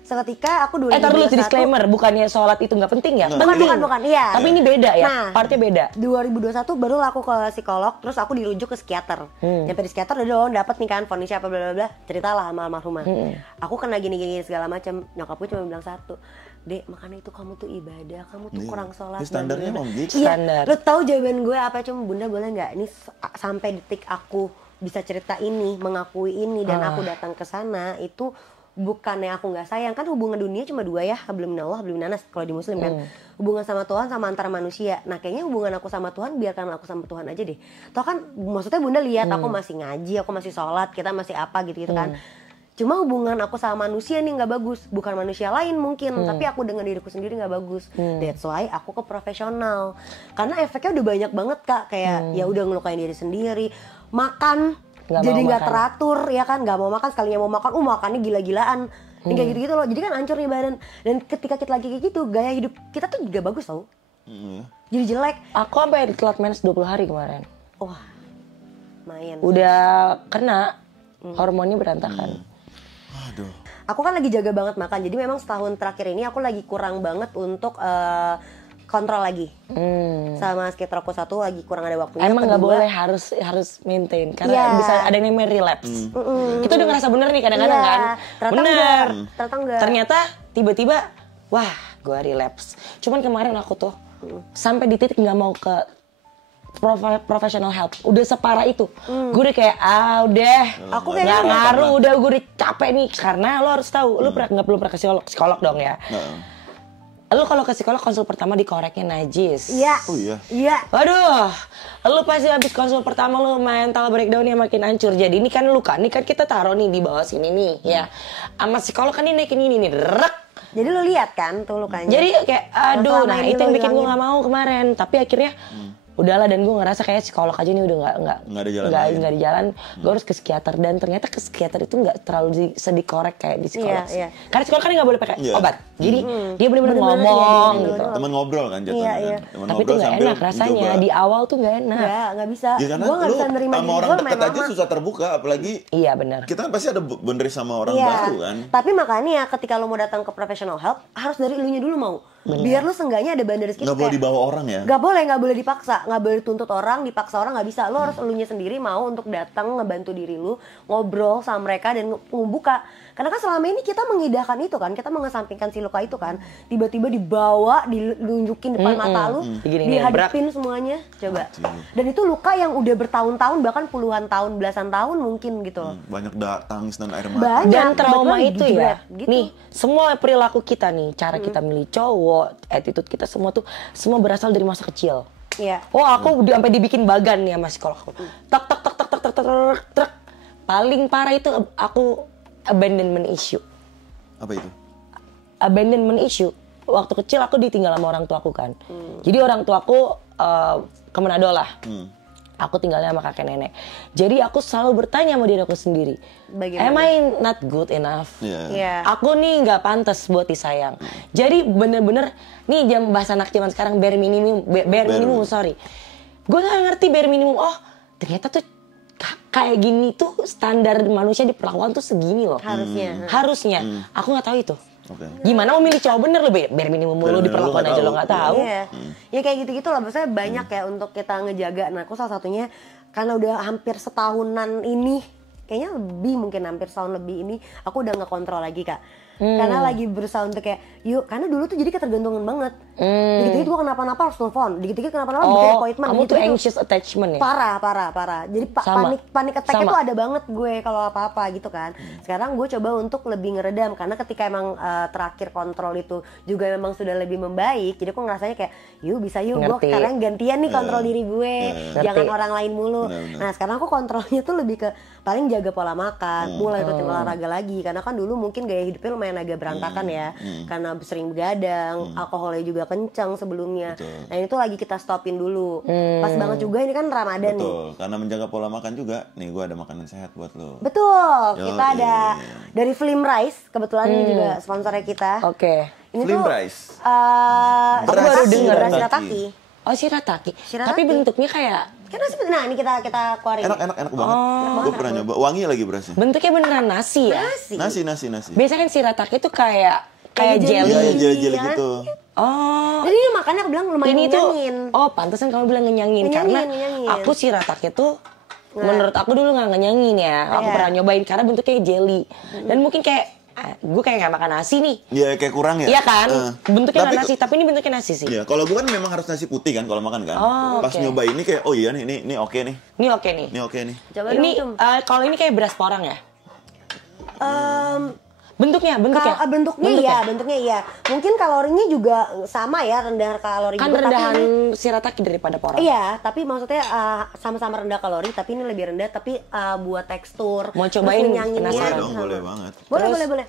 Seketika aku 2021. Taruh dulu disclaimer, bukannya sholat itu nggak penting ya? Bukan, iya. Tapi ini beda ya, nah, partnya beda. 2021 baru aku ke psikolog, terus aku dirujuk ke psikiater. Nyampe di psikiater udah dong, dapet nih kan vonisnya apa bla bla bla, ceritalah sama almarhumah. Aku kena gini segala macam. Nyokapku cuma bilang satu, Dek, makanya itu kamu tuh ibadah, kamu tuh kurang sholat. Standarnya emang gitu. Standar. Lo tau jawaban gue apa? Cuma, Bunda boleh nggak? Ini sampai detik aku bisa cerita ini, mengakui ini, dan aku datang ke sana itu bukannya aku nggak sayang, kan hubungan dunia cuma dua ya, hablum minallah, hablum minanas kalau di muslim kan. Hubungan sama Tuhan sama antara manusia. Nah kayaknya hubungan aku sama Tuhan biarkan aku sama Tuhan aja deh. Toh kan maksudnya Bunda lihat aku masih ngaji, aku masih sholat, kita masih apa gitu kan. Cuma hubungan aku sama manusia nih nggak bagus, bukan manusia lain mungkin, tapi aku dengan diriku sendiri nggak bagus. That's why aku ke profesional, karena efeknya udah banyak banget Kak, kayak ya udah ngelukain diri sendiri, makan jadi nggak teratur ya kan, nggak mau makan, sekalinya mau makan makannya gila-gilaan, kayak gitu-gitu loh. Jadi kan hancur nih badan, dan ketika kita lagi kayak gitu gaya hidup kita tuh juga bagus tau, jadi jelek. Aku sampai telat mens 20 hari kemarin. Wah, lumayan. Udah kena hormonnya berantakan. Aduh. Aku kan lagi jaga banget makan, jadi memang setahun terakhir ini aku lagi kurang banget untuk kontrol lagi. Sama skater aku satu lagi kurang ada waktunya. Emang nggak boleh, harus maintain karena bisa ada yang namanya relapse. Kita udah ngerasa bener nih kadang-kadang kan. Bener. Ternyata tiba-tiba wah gue relapse. Cuman kemarin aku tuh sampai di titik nggak mau ke professional help. Udah separah itu. Gue udah kayak udah. Aku nggak kayaknya ngaruh, udah gue udah capek nih. Karena lo harus tahu, lo nggak perlu pernah ke psikolog dong ya. Lo kalau ke psikolog konsul pertama dikoreknya najis. Iya. Oh iya. Iya. Waduh, lu pasti habis konsul pertama lu mental breakdown-nya makin hancur. Jadi ini kan luka, ini kan kita taruh nih di bawah sini nih, ya. Sama psikolog kan ini naikin ini nih, rek. Jadi lu lihat kan tuh lukanya. Jadi kayak aduh, selama nah ini itu yang lo bikin gue hilangin. nggak mau kemarin. Tapi akhirnya udahlah, dan gue ngerasa kayak psikolog aja nih udah Nggak ada jalan lain. nggak di jalan. Gue harus ke psikiater, dan ternyata ke psikiater itu nggak terlalu dikorek kayak di psikolog. Iya, iya. Karena psikolog kan nggak boleh pakai Iya. obat. Jadi dia benar-benar Bener-bener ngomong iya, gitu. Temen ngobrol kan jatuhnya Iya, kan. iya. Temen Tapi itu ngobrol nggak sambil enak rasanya. mencoba. Di awal tuh nggak enak. Nggak bisa. Ya karena Gue nggak lu bisa nerima sama diri orang gue deket main aja lama. susah terbuka, apalagi Iya benar. kita kan pasti ada boundary sama orang Iya. baru kan. Tapi makanya ketika lo mau datang ke professional help harus dari elunya dulu mau. Biar lu seenggaknya ada boundaries gitu. Nggak boleh dibawa orang ya. Nggak boleh dipaksa, nggak boleh dituntut orang, dipaksa orang nggak bisa. Lo harus elunya sendiri mau untuk datang ngebantu diri lu, ngobrol sama mereka dan ngebuka. Karena kan selama ini kita mengidahkan itu kan, kita mengesampingkan si luka itu kan. Tiba-tiba dibawa, dilunjukin depan mata lu, Begini nih, dihadapin semuanya, coba. Dan itu luka yang udah bertahun-tahun, bahkan puluhan tahun, belasan tahun mungkin gitu loh. Banyak tangis dan air mata. Banyak. Dan trauma kebetulan itu ya, dijebret, gitu. nih semua perilaku kita nih, cara kita milih cowok, attitude kita semua tuh semua berasal dari masa kecil. Iya. Oh aku sampai dibikin bagan nih sama psikolog. Tak tak tak tak tak tak tak tak tak. Paling parah itu aku abandonment issue. Apa itu? Abandonment issue. Waktu kecil aku ditinggal sama orang tuaku kan. Jadi orang tuaku ke Manado lah. Aku tinggalnya sama kakek nenek. Jadi aku selalu bertanya sama diri aku sendiri. Bagaimana? Am I not good enough? Iya. Iya. Aku nih nggak pantas buat disayang. Jadi bener-bener nih bahasa anak zaman sekarang bare minimum, sorry. Gue nggak ngerti bare minimum. Oh ternyata tuh kayak gini tuh standar manusia diperlakukan tuh segini loh. Harusnya. Aku nggak tahu itu. Oke. Gimana mau milih cowok bener lo bare minimum Bare mulu minimum diperlakukan lu nggak aja lo tahu. nggak tahu. Iya. Ya kayak gitu-gitu lah. Maksudnya banyak ya untuk kita ngejaga. Nah aku salah satunya karena udah hampir setahunan ini, kayaknya lebih mungkin hampir setahun lebih ini, aku udah nggak kontrol lagi Kak. Karena lagi berusaha untuk kayak, yuk karena dulu tuh jadi ketergantungan banget. Dikit-dikit gue kenapa-napa harus telepon, dikit-dikit kenapa-napa bikin appointment. Kamu tuh Dikit-dikit anxious attachment ya? Parah. Jadi Sama. panik attack-nya Sama. tuh ada banget gue kalau apa-apa gitu kan. Sekarang gue coba untuk lebih ngeredam karena ketika emang terakhir kontrol itu juga memang sudah lebih membaik. Jadi aku ngerasanya kayak, yuk bisa yuk gue Ngerti. sekarang gantian nih kontrol diri gue, jangan Ngerti. orang lain mulu. Benar. Nah sekarang aku kontrolnya tuh lebih ke paling jaga pola makan, mulai rutin olahraga lagi. Karena kan dulu mungkin gaya hidupnya lumayan agak berantakan ya, karena sering begadang, alkoholnya juga kencang sebelumnya. Nah itu lagi kita stopin dulu. Pas banget juga ini kan Ramadan nih. Betul, karena menjaga pola makan juga. Nih gue ada makanan sehat buat lo. Betul, Yo, kita ada iya. dari Flim Rice, kebetulan ini juga sponsornya kita. Oke. Ini Flim tuh Rice. Aku baru dengar. beras Shirataki. shirataki. Oh shirataki. Shirataki. Tapi bentuknya kayak Kan seperti nah ini kita keluarin. Enak banget. Gue pernah nyoba. Wangi lagi berasnya. bentuknya beneran nasi ya. Nasi. Nasi. Biasanya kan shirataki itu kayak Kayak jelly. Iya, jeli-jeli kan? gitu. Oh. Jadi ini makannya aku bilang lumayan Ini tuh ngenyangin. oh pantesan kamu bilang ngenyangin karena Ngenyangin. aku shirataki tuh menurut aku dulu nggak ngenyangin ya. Aku Iya. pernah nyobain karena bentuknya jelly. Dan mungkin kayak gue kayak nggak makan nasi nih. Iya kayak kurang ya. Iya kan? Bentuknya Tapi nggak nasi, tapi ini bentuknya nasi sih. Iya, kalau gue kan memang harus nasi putih kan kalau makan kan. Oh, Pas oke. nyoba ini kayak oh iya nih ini oke nih. Ini oke nih. Ini oke nih. Coba Ini dong, Cum. kalau ini kayak beras porang ya? Bentuknya Bentuknya iya. Mungkin kalorinya juga sama ya, rendah kalori kan juga, tapi rendahan ini- shirataki daripada porang. Iya, tapi maksudnya sama-sama rendah kalori, tapi ini lebih rendah, tapi buat tekstur. Mau terus cobain, ngenyanginnya Boleh penasaran. dong, sama. boleh banget. Boleh, Terus- boleh.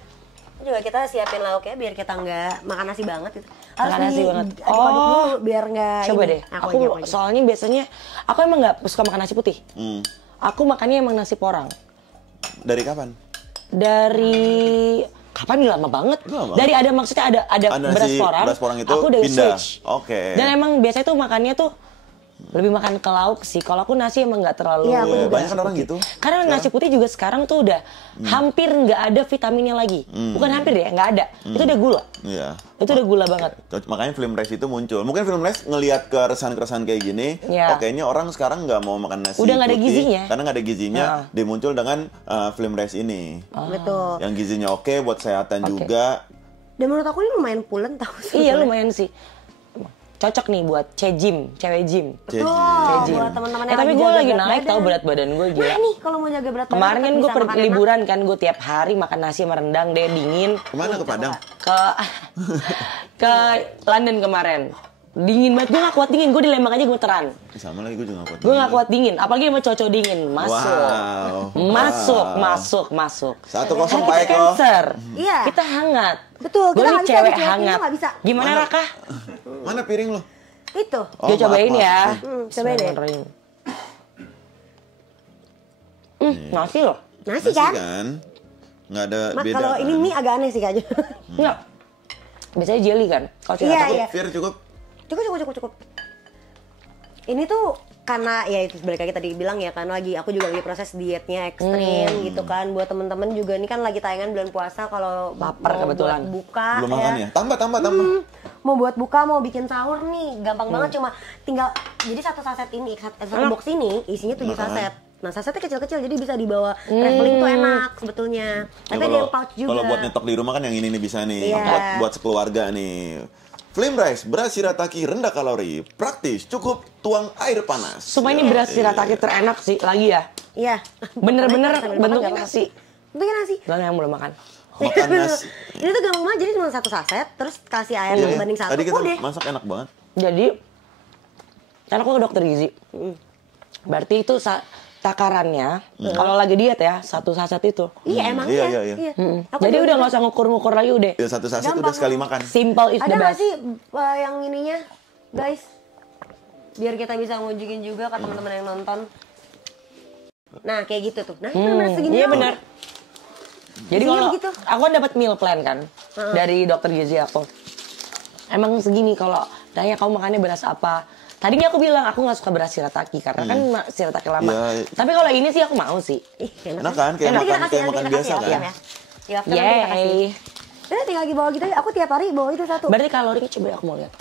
Ini juga kita siapin lauknya biar kita nggak makan nasi banget gitu. Makan nasi banget. Aduk-aduk dulu biar nggak Coba ini. deh. Aku Aku aja. soalnya biasanya aku emang nggak suka makan nasi putih. Aku makannya emang nasi porang. Dari kapan? Dari kapan nih lama banget? Lama. Dari ada maksudnya ada Nasi beras porang itu aku udah pindah. switch. Oke. Dan emang biasanya tuh makannya tuh lebih makan ke lauk sih. Kalau aku nasi emang nggak terlalu. Iya, aku juga. Banyak kan orang gitu. Karena nasi putih juga sekarang tuh udah hampir nggak ada vitaminnya lagi. Bukan hampir ya, nggak ada. Itu udah gula. Iya. Itu udah gula banget. Makanya Film Rice itu muncul. Mungkin Film Rice ngelihat keresahan-keresahan kayak gini, Iya. oh kayaknya orang sekarang nggak mau makan nasi Udah nggak ada putih, gizinya. karena nggak ada gizinya. Nah. Dia muncul dengan Film Rice ini. Betul. Yang gizinya oke buat kesehatan juga. Dan menurut aku ini lumayan pulen tau sih. Iya lumayan sih. cocok nih buat gym, cewek gym. Tuh, Cejim. buat teman-teman yang Tapi gue jaga lagi berat naik tau badan. berat badan gue gila. Nah nih kalau mau jaga berat badan Kemarin kan tetap gue bisa makan liburan kan, gue tiap hari makan nasi sama rendang deh, dingin. Kemana ke Padang? Ke ke London kemarin. Dingin banget, gue gak kuat dingin, gue di Lembang aja gemeteran. Sama lagi gue juga gak kuat. Gue gak kuat dingin, apalagi sama cowok dingin. Masuk. Wow. Masuk. 1-0 Kita Pak Eko. Cancer. Iya. Kita hangat. Betul, Gue kita nih nggak bisa, cewek cewek ini hangat. tuh nggak bisa. Gimana Mana? Raka? Mana piring lo? Itu. Oh, Gue cobain maaf. ya. Cobain deh. Nasi loh. Nasi kan? Nggak ada beda Kalau kan? ini mie agak aneh sih Kak. Enggak. Biasanya jelly kan? Kalau Iya, aku iya. Fir cukup? Cukup. Ini tuh karena ya itu sebenarnya kayak tadi bilang ya kan aku juga lagi proses dietnya ekstrim gitu kan. Buat temen-temen juga ini kan lagi tayangan bulan puasa, kalau Lapar mau kebetulan. buat buka Belum makan ya? Tambah. mau buat buka, mau bikin sahur nih gampang banget, cuma tinggal jadi satu saset ini, satu box ini isinya 7 saset. Nah sasetnya kecil-kecil jadi bisa dibawa traveling tuh enak sebetulnya. Ya, Tapi ada yang pouch juga. Kalau buat nyetok di rumah kan yang ini nih bisa nih. Iya. Buat sekeluarga nih. Flame rice, beras shirataki rendah kalori, praktis, cukup tuang air panas. Sumpah ini beras shirataki terenak sih, lagi ya. Iya. Bener-bener Sambil makan bentuknya nggak apa-apa. nasi. Bentuknya nasi. Soalnya yang belum makan. Makan nasi. Ini tuh gampang banget, jadi cuma satu saset, terus kasih air Iya, iya. banding satu, Tadi kita udah. masak enak banget. Jadi, kan aku ke dokter gizi. Berarti itu takarannya, kalau lagi diet ya, satu saset itu. Iya emang Iya, ya. iya. Aku Jadi juga udah gitu. nggak usah ngukur-ngukur lagi udah. Ya satu saset Gampang. udah sekali makan. Simple is Ada the nggak best. sih yang ininya, guys? Biar kita bisa ngunjungin juga ke teman-teman yang nonton. Nah kayak gitu tuh. Nah itu benar segini. Iya doang. benar. Jadi Isinya kalau begitu. aku kan dapat meal plan kan dari dokter gizi aku. Emang segini kalau tanya kamu makannya beras apa? Tadinya aku bilang aku nggak suka beras shirataki karena kan shirataki lama. Iya. Tapi kalau ini sih aku mau sih. Ih, Enak kan? Kayak Nanti kita makan kasih, kayak nanti makan kita biasa kasih, kan? ya. Di after nanti kita kasih. Yeay. Udah tinggal lagi bawa gitu aja. Aku tiap hari bawa itu satu. Berarti kalorinya coba aku mau lihat.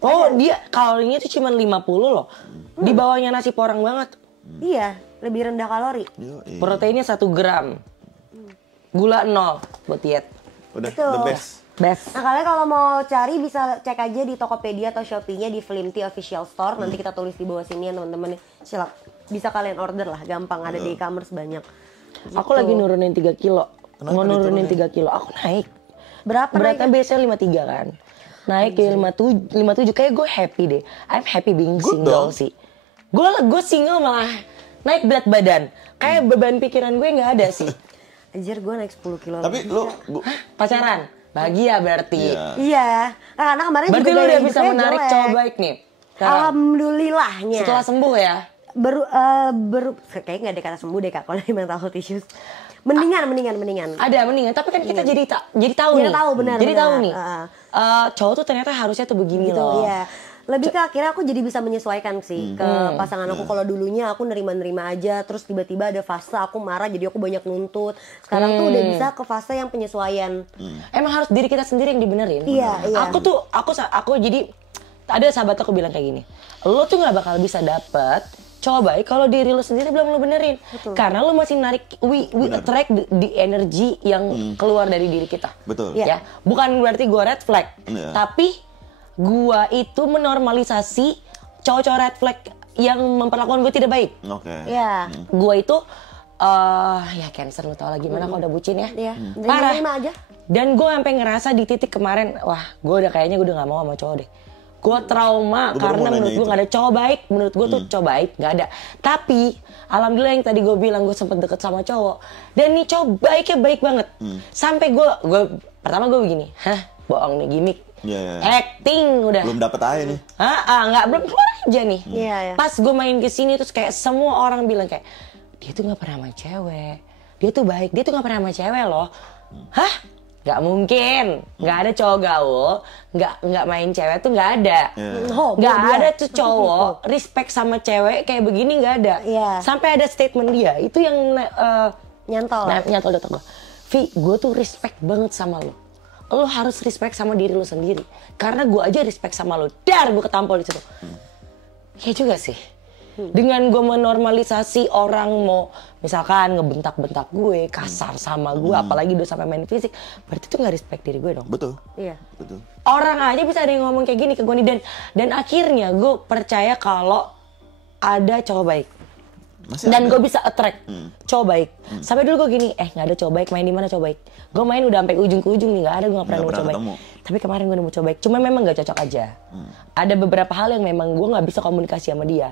Oh, dia kalorinya tuh cuma 50 loh. Di bawahnya nasi porang banget. Iya, lebih rendah kalori. Yoi. Proteinnya 1 gram. Gula 0 buat diet. Udah Betul. the best. Best. Nah kalian kalau mau cari bisa cek aja di Tokopedia atau Shopee-nya di Flimty Official Store. Nanti kita tulis di bawah sini ya teman-teman. Silap, bisa kalian order lah, gampang, ada di e-commerce banyak. Aku lagi nurunin 3 kilo. Kenapa Mau nurunin diturunin? 3 kilo. Aku naik. Berapa Beratnya naiknya? biasanya 53 kan. Naik ke 57. Kayak gue happy deh. I'm happy being Good single dong. sih. Gue single malah naik berat badan. Kayak beban pikiran gue nggak ada sih. Anjir gue naik 10 kilo. Tapi lu Pacaran? Bahagia berarti. Iya. Iya, nah, karena kemarin Berarti juga lu gaya udah hidup bisa saya menarik jelek. cowok baik nih. Sekarang. Alhamdulillahnya. Setelah sembuh ya. baru kayaknya nggak ada kata sembuh deh kak kalau dari mental health issues. Mendingan. Ada mendingan, tapi kan kita jadi tahu Jadi nih. tahu, benar, Jadi benar. tahu nih. Cowok tuh ternyata harusnya tuh begini Gitu, loh. iya. Lebih ke akhirnya aku jadi bisa menyesuaikan sih ke pasangan aku. Kalau dulunya aku nerima-nerima aja, terus tiba-tiba ada fase aku marah jadi aku banyak nuntut. Sekarang tuh udah bisa ke fase yang penyesuaian. Emang harus diri kita sendiri yang dibenerin. Iya, iya. Aku jadi ada sahabat aku bilang kayak gini. Lo tuh nggak bakal bisa dapet cowok baik kalau diri lo sendiri belum lo benerin. Karena lo masih narik we attract the energy yang keluar dari diri kita. Betul. Ya, bukan berarti gue red flag, Iya. tapi gua itu menormalisasi cowok-cowok red flag yang memperlakukan gue tidak baik. Oke. Iya. Gua itu ya cancer, lo tau lah gimana kalau udah bucin ya. Iya. Parah. Nerima aja. Dan gue sampai ngerasa di titik kemarin, wah gue udah kayaknya gue udah gak mau sama cowok deh. Gue trauma Gua baru karena mau nanya menurut gue itu. gak ada cowok baik. Menurut gue tuh cowok baik gak ada. Tapi alhamdulillah yang tadi gue bilang gue sempet deket sama cowok. Dan nih cowok baiknya baik banget. Sampai gue pertama gue begini, hah bohong nih gimmick. Iya, iya. Acting udah. Belum dapet aja nih. Nggak belum keluar aja nih. Iya, iya. Pas gue main kesini terus kayak semua orang bilang kayak dia tuh nggak pernah sama cewek, dia tuh baik, dia tuh nggak pernah sama cewek loh. Hah? Nggak mungkin, nggak ada cowok gaul, nggak main cewek tuh nggak ada. Homo Nggak dia. ada tuh cowok respect sama cewek kayak begini nggak ada. Iya. Sampai ada statement dia itu yang Nyantol. nyantol di otak gue. Vi, gue tuh respect banget sama lo. Lo harus respect sama diri lo sendiri. Karena gue aja respect sama lo. Dar, gue ketampol di situ. Ya juga sih. Dengan gue menormalisasi orang mau misalkan ngebentak-bentak gue, kasar sama gue, apalagi udah sampai main fisik, berarti itu nggak respect diri gue dong. Betul. Iya. Betul. Orang aja bisa ada yang ngomong kayak gini ke gue nih, dan akhirnya gue percaya kalau ada cowok baik. Masih Dan ada. gue bisa attract cowok baik. Sampai dulu gue gini, nggak ada cowok baik, main di mana cowok baik? Gue main udah sampai ujung ke ujung nih, nggak ada, gue nggak pernah Nggak nemu cowok pernah baik. Tapi kemarin gue nemu cowok baik, cuma memang nggak cocok aja. Ada beberapa hal yang memang gue nggak bisa komunikasi sama dia,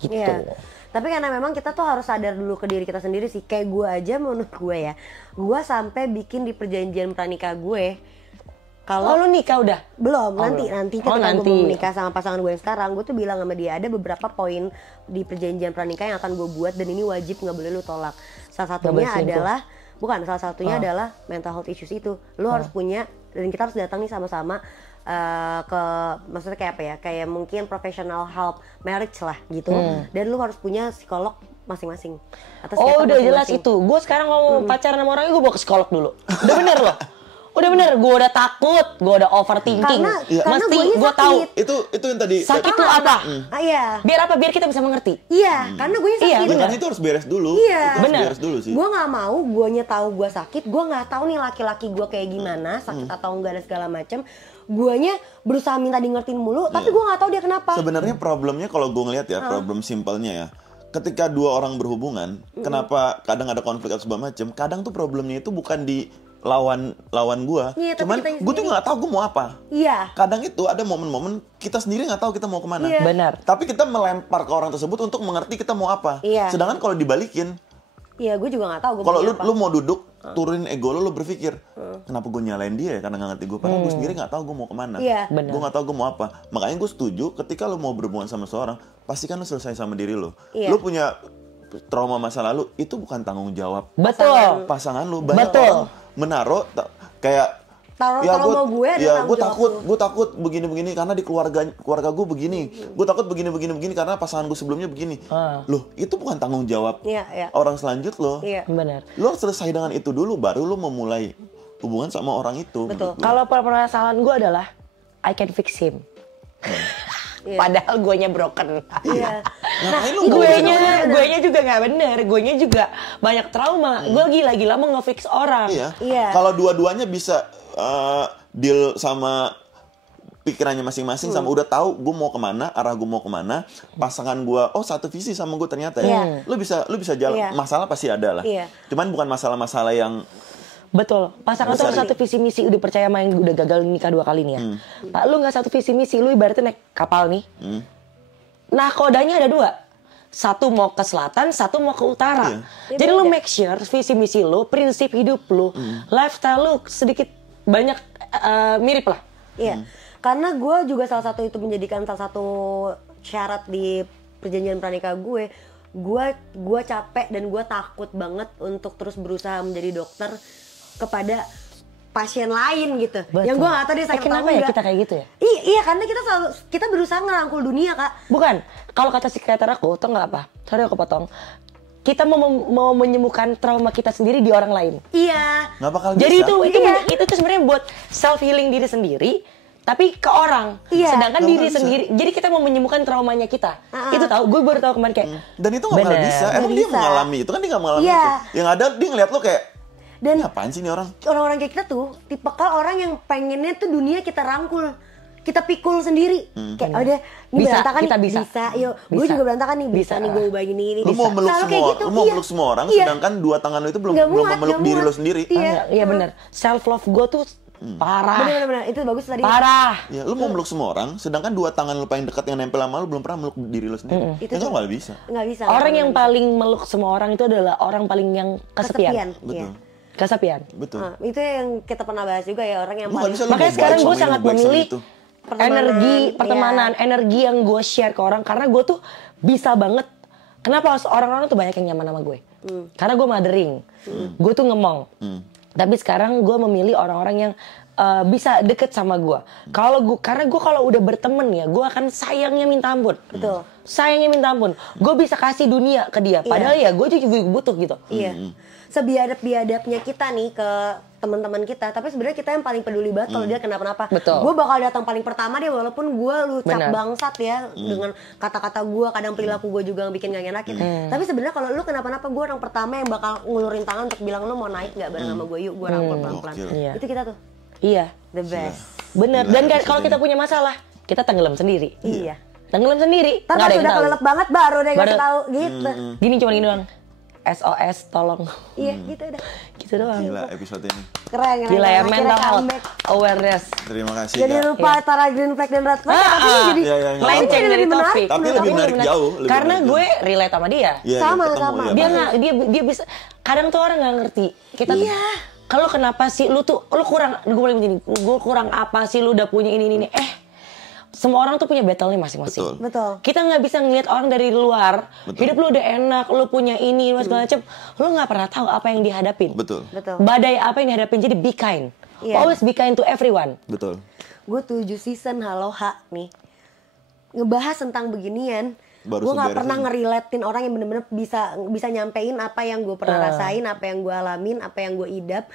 gitu. Iya. Tapi karena memang kita tuh harus sadar dulu ke diri kita sendiri sih. Kayak gue aja menurut gue ya, gue sampai bikin di perjanjian pranikah gue. Kalau lu nikah udah? Belum, Oh, nanti belum. ketika Oh, gue nanti. mau menikah sama pasangan gue yang sekarang, gue tuh bilang sama dia ada beberapa poin di perjanjian pranikah yang akan gue buat dan ini wajib, nggak boleh lu tolak. Salah satunya selingkuh. adalah salah satunya adalah mental health issues itu. Lu harus punya, dan kita harus datang nih sama-sama ke, maksudnya kayak apa ya? Kayak mungkin professional help marriage lah gitu. Dan lu harus punya psikolog masing-masing. Atau Oh, psikiater udah jelas masing-masing. itu. Gue sekarang kalau pacaran sama orangnya gue bawa ke psikolog dulu. Udah bener loh. Udah bener, gue udah takut, gue udah overthinking. Karena Mesti guanya gue tahu sakit. Itu yang tadi. sakit tuh apa. Iya. Biar apa? Biar kita bisa mengerti. Iya, karena gue Iya, sakit. Ya, bener. kan itu harus beres dulu. Iya. Itu harus Bener. beres dulu sih. Gue nggak mau, guanya tahu gue sakit, gue nggak tahu nih laki-laki gue kayak gimana, sakit atau enggak dan segala macem. Guanya berusaha minta di ngertiin mulu, tapi gue nggak tahu dia kenapa. Sebenarnya problemnya kalau gue ngeliat ya, problem simpelnya ya. Ketika dua orang berhubungan, kenapa kadang ada konflik atau segala macem? Kadang tuh problemnya itu bukan di lawan gue, Iya, tapi cuman kitanya gue tuh sendiri. nggak tahu gue mau apa. Iya. Kadang itu ada momen-momen kita sendiri nggak tahu kita mau kemana. Iya. Benar. Tapi kita melempar ke orang tersebut untuk mengerti kita mau apa. Iya. Sedangkan kalau dibalikin, Iya, gue juga nggak tahu gue kalau maunya apa. lu mau duduk, turunin ego lu berpikir, kenapa gue nyalain dia ya karena nggak ngerti gue. Padahal gue sendiri nggak tahu gue mau kemana. Iya. Benar. Gue nggak tahu gue mau apa. Makanya gue setuju ketika lu mau berhubungan sama seorang, pastikan lu selesai sama diri lu. Iya. Lu punya trauma masa lalu, itu bukan tanggung jawab Betul. pasangan lu. Banyak Betul. orang menaruh kayak Trauma gue ada tanggung gue jawab takut, lu. gue takut begini-begini karena di keluarga gue begini. Gue takut begini-begini karena pasangan gue sebelumnya begini. Loh, itu bukan tanggung jawab Iya, iya. orang selanjut lo. Iya. Benar. Lo harus selesai dengan itu dulu, baru lo memulai hubungan sama orang itu. Betul. menurut gue. Kalau permasalahan gue adalah I can fix him. Iya. Padahal guenya broken. Iya. Ngapain lo Guenya juga nggak bener. Guenya juga banyak trauma. Gue gila-gila mau nge-fix orang. Iya. Iya. Kalau dua-duanya bisa deal sama pikirannya masing-masing, sama udah tahu gue mau kemana, arah gue mau kemana, pasangan gue, satu visi sama gue ternyata ya. Iya. Lu bisa jalan. Iya. Masalah pasti ada lah. Iya. Cuman bukan masalah-masalah yang Betul. Pasangan tuh harus Besar. satu visi misi. Udah percaya sama yang udah gagal nikah 2 kali nih ya. Pak, lu nggak satu visi misi. Lu ibaratnya naik kapal nih. Nah, kodanya ada 2. Satu mau ke selatan, satu mau ke utara. Iya. Jadi lu Beda. make sure visi misi lu, prinsip hidup lu, lifestyle lu sedikit banyak mirip lah. Iya. Karena gue juga salah satu itu menjadikan salah satu syarat di perjanjian pranikah gue. Gue capek dan gue takut banget untuk terus berusaha menjadi dokter kepada pasien lain gitu. Betul. Yang gue gak tahu dia sakit atau kenapa ya enggak. kita kayak gitu ya? Iya, karena kita berusaha ngerangkul dunia, Kak. Bukan. Kalau kata psikiater aku, tau nggak apa? Sorry aku potong. Kita mau menyembuhkan trauma kita sendiri di orang lain. Iya. nggak bakal Jadi bisa. itu tuh sebenarnya buat self healing diri sendiri, tapi ke orang. Iya. Sedangkan Nggak diri bisa. sendiri. Jadi kita mau menyembuhkan traumanya kita. Itu tahu. Gue baru tahu kemarin kayak. Dan itu nggak bakal Bener. bisa. Emang Nggak dia bisa. mengalami itu kan, dia nggak mengalami Iya. itu. Yang ada dia ngeliat lo kayak, Dan ini apaan sih nih orang? orang-orang kayak kita tuh tipikal orang yang pengennya tuh dunia kita rangkul, kita pikul sendiri. Kayak udah ini Bisa, berantakan kita nih, bisa. yuk. Gue Bisa. juga berantakan nih, bisa Bisa. nih gue ubah ini. Lu mau meluk Selalu kayak semua, gitu, lu mau iya. meluk semua orang, Iya. sedangkan 2 tangan lu itu belum Nggak belum muat, memeluk nggak diri muat. lu sendiri. Iya. Iya bener. Self love gue tuh parah. Bener-bener itu bagus tadi. Parah. Ya, lu mau meluk semua orang, sedangkan 2 tangan lu paling dekat yang nempel sama lu belum pernah meluk diri lu sendiri. Itu Ya tuh- nggak bisa. Nggak bisa. Orang yang nggak bisa. paling meluk semua orang itu adalah orang paling yang kesepian. Betul. Iya. Kesepian. Betul. Nah, itu yang kita pernah bahas juga ya, orang yang Lu nggak paling bisa, lu Makanya mau sekarang baik gue sama sangat ini, baik sama memilih itu. energi Pertemanan, pertemanan, iya. energi yang gue share ke orang karena gue tuh bisa banget. Kenapa orang-orang tuh banyak yang nyaman sama gue? Karena gue mothering, gue tuh ngemong. Tapi sekarang gue memilih orang-orang yang bisa deket sama gue. Karena gue kalau udah berteman ya, gue akan sayangnya minta ampun. Betul. Sayangnya minta ampun. Gue bisa kasih dunia ke dia. Padahal ya gue juga butuh gitu. Iya. Sebiadab-biadabnya kita nih ke teman-teman kita, tapi sebenarnya kita yang paling peduli banget kalau dia kenapa-napa. Betul. Gue bakal datang paling pertama deh, walaupun gue lucak Benar. bangsat ya dengan kata-kata gue, kadang perilaku gue juga yang bikin gak ngenakin. Tapi sebenarnya kalau lu kenapa-napa, gue orang pertama yang bakal ngulurin tangan untuk bilang lu mau naik nggak bareng sama gue, yuk gue rangkul pelan-pelan. Gokil. Iya. Itu kita tuh Iya, the best. bener. Gila, Dan episode kalau kita ini. punya masalah, kita tenggelam sendiri. Iya. Tenggelam sendiri. Ntar nggak pas ada yang udah tahu. kelelep banget baru deh ngasih Baru- tahu gitu. Gini cuma gini doang. SOS tolong. Iya gitu udah. Gitu doang. Gila episode ini. Keren. Gila ya, Akhirnya mental health comeback. awareness. Terima kasih. Jadi Kak. lupa antara green flag dan red flag, tapi jadi Iya, iya, Lain iya. change jadi dari lebih menarik. topik. Tapi menurut lebih aku. menarik jauh. lebih Karena menarik gue jauh. relate sama dia. Iya, Sama, ketemu, sama. ya, Dia pasti. nggak, dia bisa. Kadang tuh orang nggak ngerti. Kita tuh, kalau kenapa sih lu kurang? Gue boleh begini. Gue kurang apa sih? Lu udah punya ini. Semua orang tuh punya battle-nya masing-masing. Betul. Kita nggak bisa ngeliat orang dari luar. Betul. Hidup lu udah enak, lu punya ini, segala macam. Lu nggak pernah tahu apa yang dihadapin. Betul. Betul. Badai apa yang dihadapin. Jadi be kind. Iya. Always be kind to everyone. Betul. Gue 7 season Halo H nih ngebahas tentang beginian. Baru Gue nggak seberes pernah ini. ngeriletin orang yang bener-bener bisa nyampein apa yang gue pernah rasain, apa yang gue alamin, apa yang gue idap.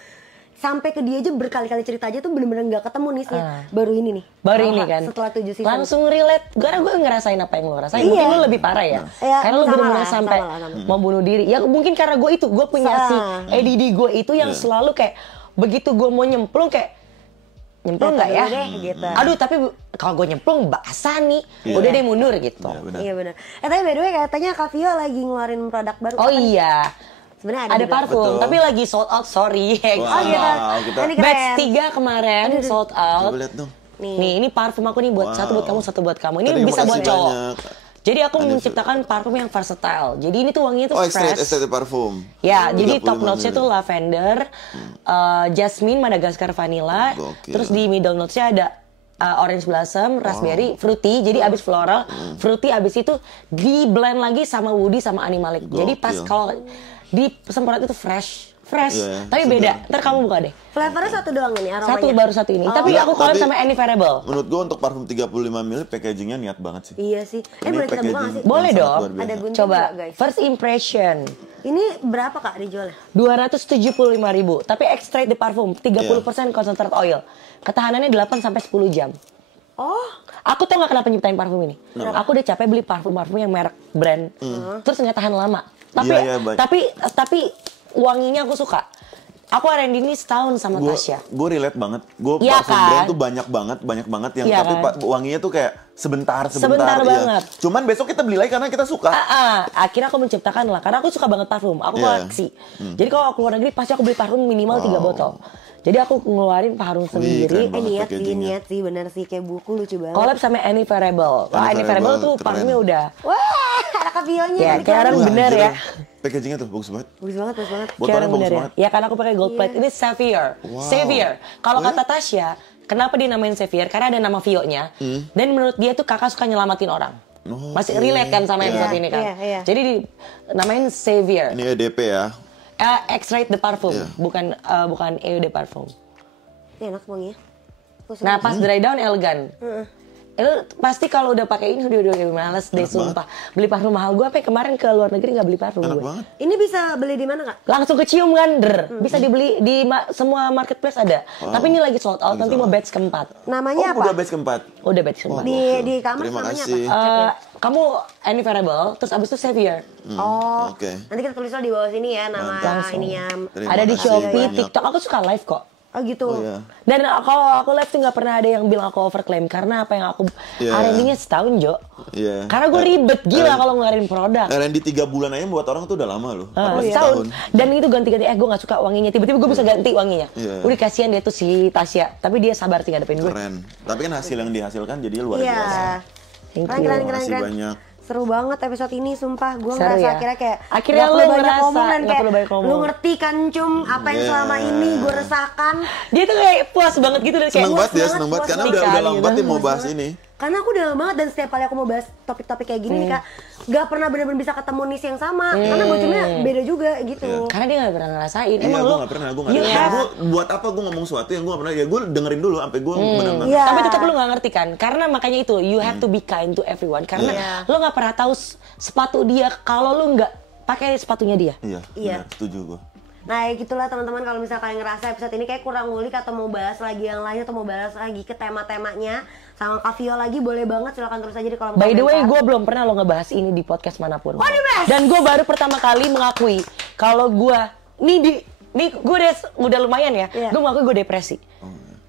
Sampai ke dia aja berkali-kali cerita aja tuh bener-bener nggak ketemu nisnya. Baru ini nih. Baru Halo ini H, kan. Setelah 7 season. Langsung relate. Karena gue ngerasain apa yang lo rasain. Iya. Mungkin lo lebih parah ya. Iya, Karena lo sama benar-benar lah, sampai sama lah, sama. mau bunuh diri. Ya mungkin karena gue itu. Gue punya si Sama. ADD gue itu yang selalu kayak begitu gue mau nyemplung kayak nyemplung nggak ya? Dulu deh, gitu. Aduh tapi kalau gue nyemplung basah nih. Iya. Udah deh mundur gitu. Iya, benar. Iya benar. Tapi by the way katanya Kak Vio lagi ngeluarin produk baru. Oh Apa nih? iya. Sebenarnya Ada juga. parfum, Betul. tapi lagi sold out, sorry. Oh gitu. Kita- Ini keren. Batch 3 kemarin sold out. Coba lihat dong. Nih, ini parfum aku nih buat Wow. satu buat kamu, satu buat kamu. Ini Terima bisa buat kasih cowok. banyak. Jadi aku Ada menciptakan parfum yang versatile. Jadi ini tuh wanginya tuh Oh, extract fresh. parfum. Ya, jadi 35 top notes-nya tuh ml. lavender, jasmine, Madagascar vanilla. Gokil. Terus di middle notes-nya ada orange blossom, raspberry, fruity. Jadi abis floral, fruity abis itu di blend lagi sama woody sama animalic. Jadi pas Gokil. kalau disemprot itu fresh. Iya, Tapi segar. beda. Ntar kamu buka deh. Flavornya satu doang ini aromanya. Satu baru satu ini. Tapi Enggak, aku collab tapi- sama Any Variable. Menurut gua untuk parfum 35 ml packagingnya niat banget sih. Iya sih. Ini Boleh kita buka packaging nggak sih? Boleh yang sangat dong. luar biasa. Ada gunting Coba, nggak, guys? first impression. Ini berapa Kak dijualnya? 275.000, tapi extract the parfum 30% concentrate oil. Ketahanannya 8 sampai 10 jam. Oh, Aku tuh gak kenapa nyiptain parfum ini. Aku udah capek beli parfum-parfum yang merek brand. Terus nggak tahan lama. Tapi Iya, baik. tapi wanginya aku suka. Aku R&D ini setahun sama Tasya. Gue relate banget. Gue Iya parfum kan? brand tuh banyak banget yang Iya tapi kan? wanginya tuh kayak sebentar Sebentar iya. banget. Cuman besok kita beli lagi karena kita suka. Akhirnya aku menciptakan lah, karena aku suka banget parfum. Aku Iya. koleksi. Jadi kalau aku keluar negeri pasti aku beli parfum minimal 3 botol. Jadi aku ngeluarin parfum sendiri. keren banget niat packagingnya. sih, bener sih kayak buku lucu banget. Collab sama Any Variable. Wah, Any Any Variable tuh Variable, parfumnya keren. udah. Wah, ada Kak Vio-nya. Ya, nih, kayak orang keren. bener anjir. ya. Packagingnya tuh bagus banget. Bagus banget, bagus banget. Kayak Botolnya orang bagus bener ya. banget. Ya kan aku pakai gold plate. Ini Savior. Wow. Savior. Kalau Oh, kata Tasya, kenapa dia namain Savior? Karena ada nama Vio-nya. Dan menurut dia tuh kakak suka nyelamatin orang. Oh, Masih oke. relate kan sama episode Iya, ini kan? iya, iya. Jadi namain Savior. Ini EDP ya. Extrait de parfum, Iya. bukan eau de parfum. Ini enak wanginya. Aku suka. Nah pas dry down elegan. Lu pasti kalau udah pakai ini udah males deh Enak sumpah. Beli parfum mahal gue apa kemarin ke luar negeri nggak beli parfum Enak gue. banget. Ini bisa beli di mana Kak? Langsung kecium kan, bisa dibeli di semua marketplace ada. Tapi ini lagi sold out, nanti mau batch keempat. Namanya Oh, apa? udah batch keempat. Udah batch keempat. Di kamar Terima namanya kasih. apa? Kamu Any Variable, terus abis itu Savior. Oh, Oke. nanti kita tulis di bawah sini ya nama Langsung. ininya. Terima Ada di kasih Shopee, banyak. TikTok. Aku suka live kok. Oh gitu. Oh iya. Dan kalau aku live tuh nggak pernah ada yang bilang aku overclaim karena apa yang aku Iya. R&D-nya setahun Jo. Iya. Karena gue ribet gila kalau ngeluarin produk. R&D 3 bulan aja buat orang tuh udah lama loh. Apalagi Setahun. Dan itu ganti-ganti, gue gak suka wanginya. Tiba-tiba gue bisa ganti wanginya. Iya. Udah kasihan dia tuh si Tasya. Tapi dia sabar sih ngadepin gue. Keren. Tapi kan hasil yang dihasilkan jadi luar Iya. biasa. Thank Keren, you. keren, Terima keren, kasih keren. banyak. Seru banget episode ini, sumpah. Gue Seru ngerasa ya? akhirnya kayak Akhirnya nggak lu perlu banyak ngerasa, ngomong dan nggak kayak perlu banyak ngomong. lu ngerti kan Cum apa yang Iya. selama ini gue resahkan. Dia tuh kayak puas banget gitu. Dan kayak, Seneng banget ya, banget, seneng banget puas karena banget. udah lama Gitu. banget nih mau Puas bahas banget. ini. Karena aku udah lama banget dan setiap kali aku mau bahas topik-topik kayak gini nih Kak, gak pernah benar-benar bisa ketemu nis yang sama. Karena bocahnya beda juga gitu. Karena dia gak pernah ngerasain. Iya, Emang gue lu, gak pernah, gue you have- buat apa gue ngomong sesuatu yang gue gak pernah, ya gue dengerin dulu sampai gue benar-benar. Iya. Tapi tetap lu gak ngerti kan. Karena makanya itu, you have to be kind to everyone. Karena Iya. lu gak pernah tahu sepatu dia kalau lu gak pakai sepatunya dia. Iya, Iya. benar, setuju gue. Nah ya gitulah teman-teman, kalau misalnya kalian ngerasa episode ini kayak kurang ngulik atau mau bahas lagi yang lain atau mau bahas lagi ke tema-temanya sama Kak Vio lagi, boleh banget, silakan terus aja di kolom By the way, komentar. gue belum pernah lo ngebahas ini di podcast manapun. Oh, the best! Dan gue baru pertama kali mengakui kalau gue nih gue udah lumayan ya. Iya. Gue mengakui gue depresi.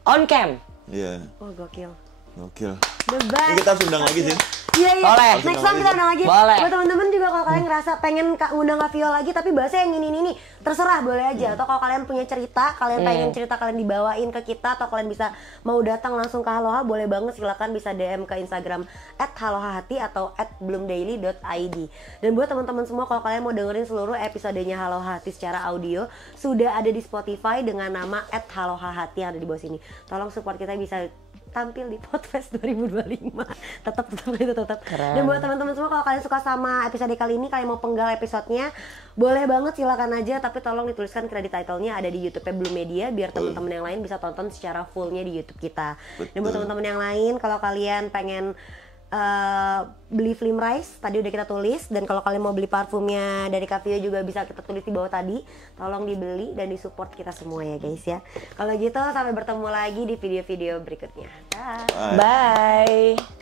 On cam. Iya. Oh gokil. Gokil. The best. Ini kita harus undang lagi sih. Iya iya. Boleh. Next time kita undang lagi. Boleh. Buat teman-teman juga kalau kalian ngerasa pengen ngundang Kak Vio lagi tapi bahasnya yang ini terserah, boleh aja. Atau kalau kalian punya cerita, kalian pengen cerita kalian dibawain ke kita, atau kalian bisa mau datang langsung ke Haloha, boleh banget, silakan bisa DM ke Instagram @halohahati atau @bloomdaily.id. Dan buat teman-teman semua, kalau kalian mau dengerin seluruh episodenya Halohahati secara audio, sudah ada di Spotify dengan nama @halohahati yang ada di bawah sini. Tolong support kita bisa tampil di Podfest 2025. tetap itu. Keren. Dan buat teman-teman semua, kalau kalian suka sama episode kali ini, kalian mau penggal episodenya, boleh banget, silakan aja, tapi tolong dituliskan kredit title-nya ada di YouTube-nya Bloom Media biar teman-teman yang lain bisa tonton secara fullnya di YouTube kita. Dan buat teman-teman yang lain, kalau kalian pengen beli Flim Rice tadi udah kita tulis, dan kalau kalian mau beli parfumnya dari Kak Vio juga bisa kita tulis di bawah tadi. Tolong dibeli dan disupport kita semua ya guys ya. Kalau gitu sampai bertemu lagi di video-video berikutnya. Dah. Bye.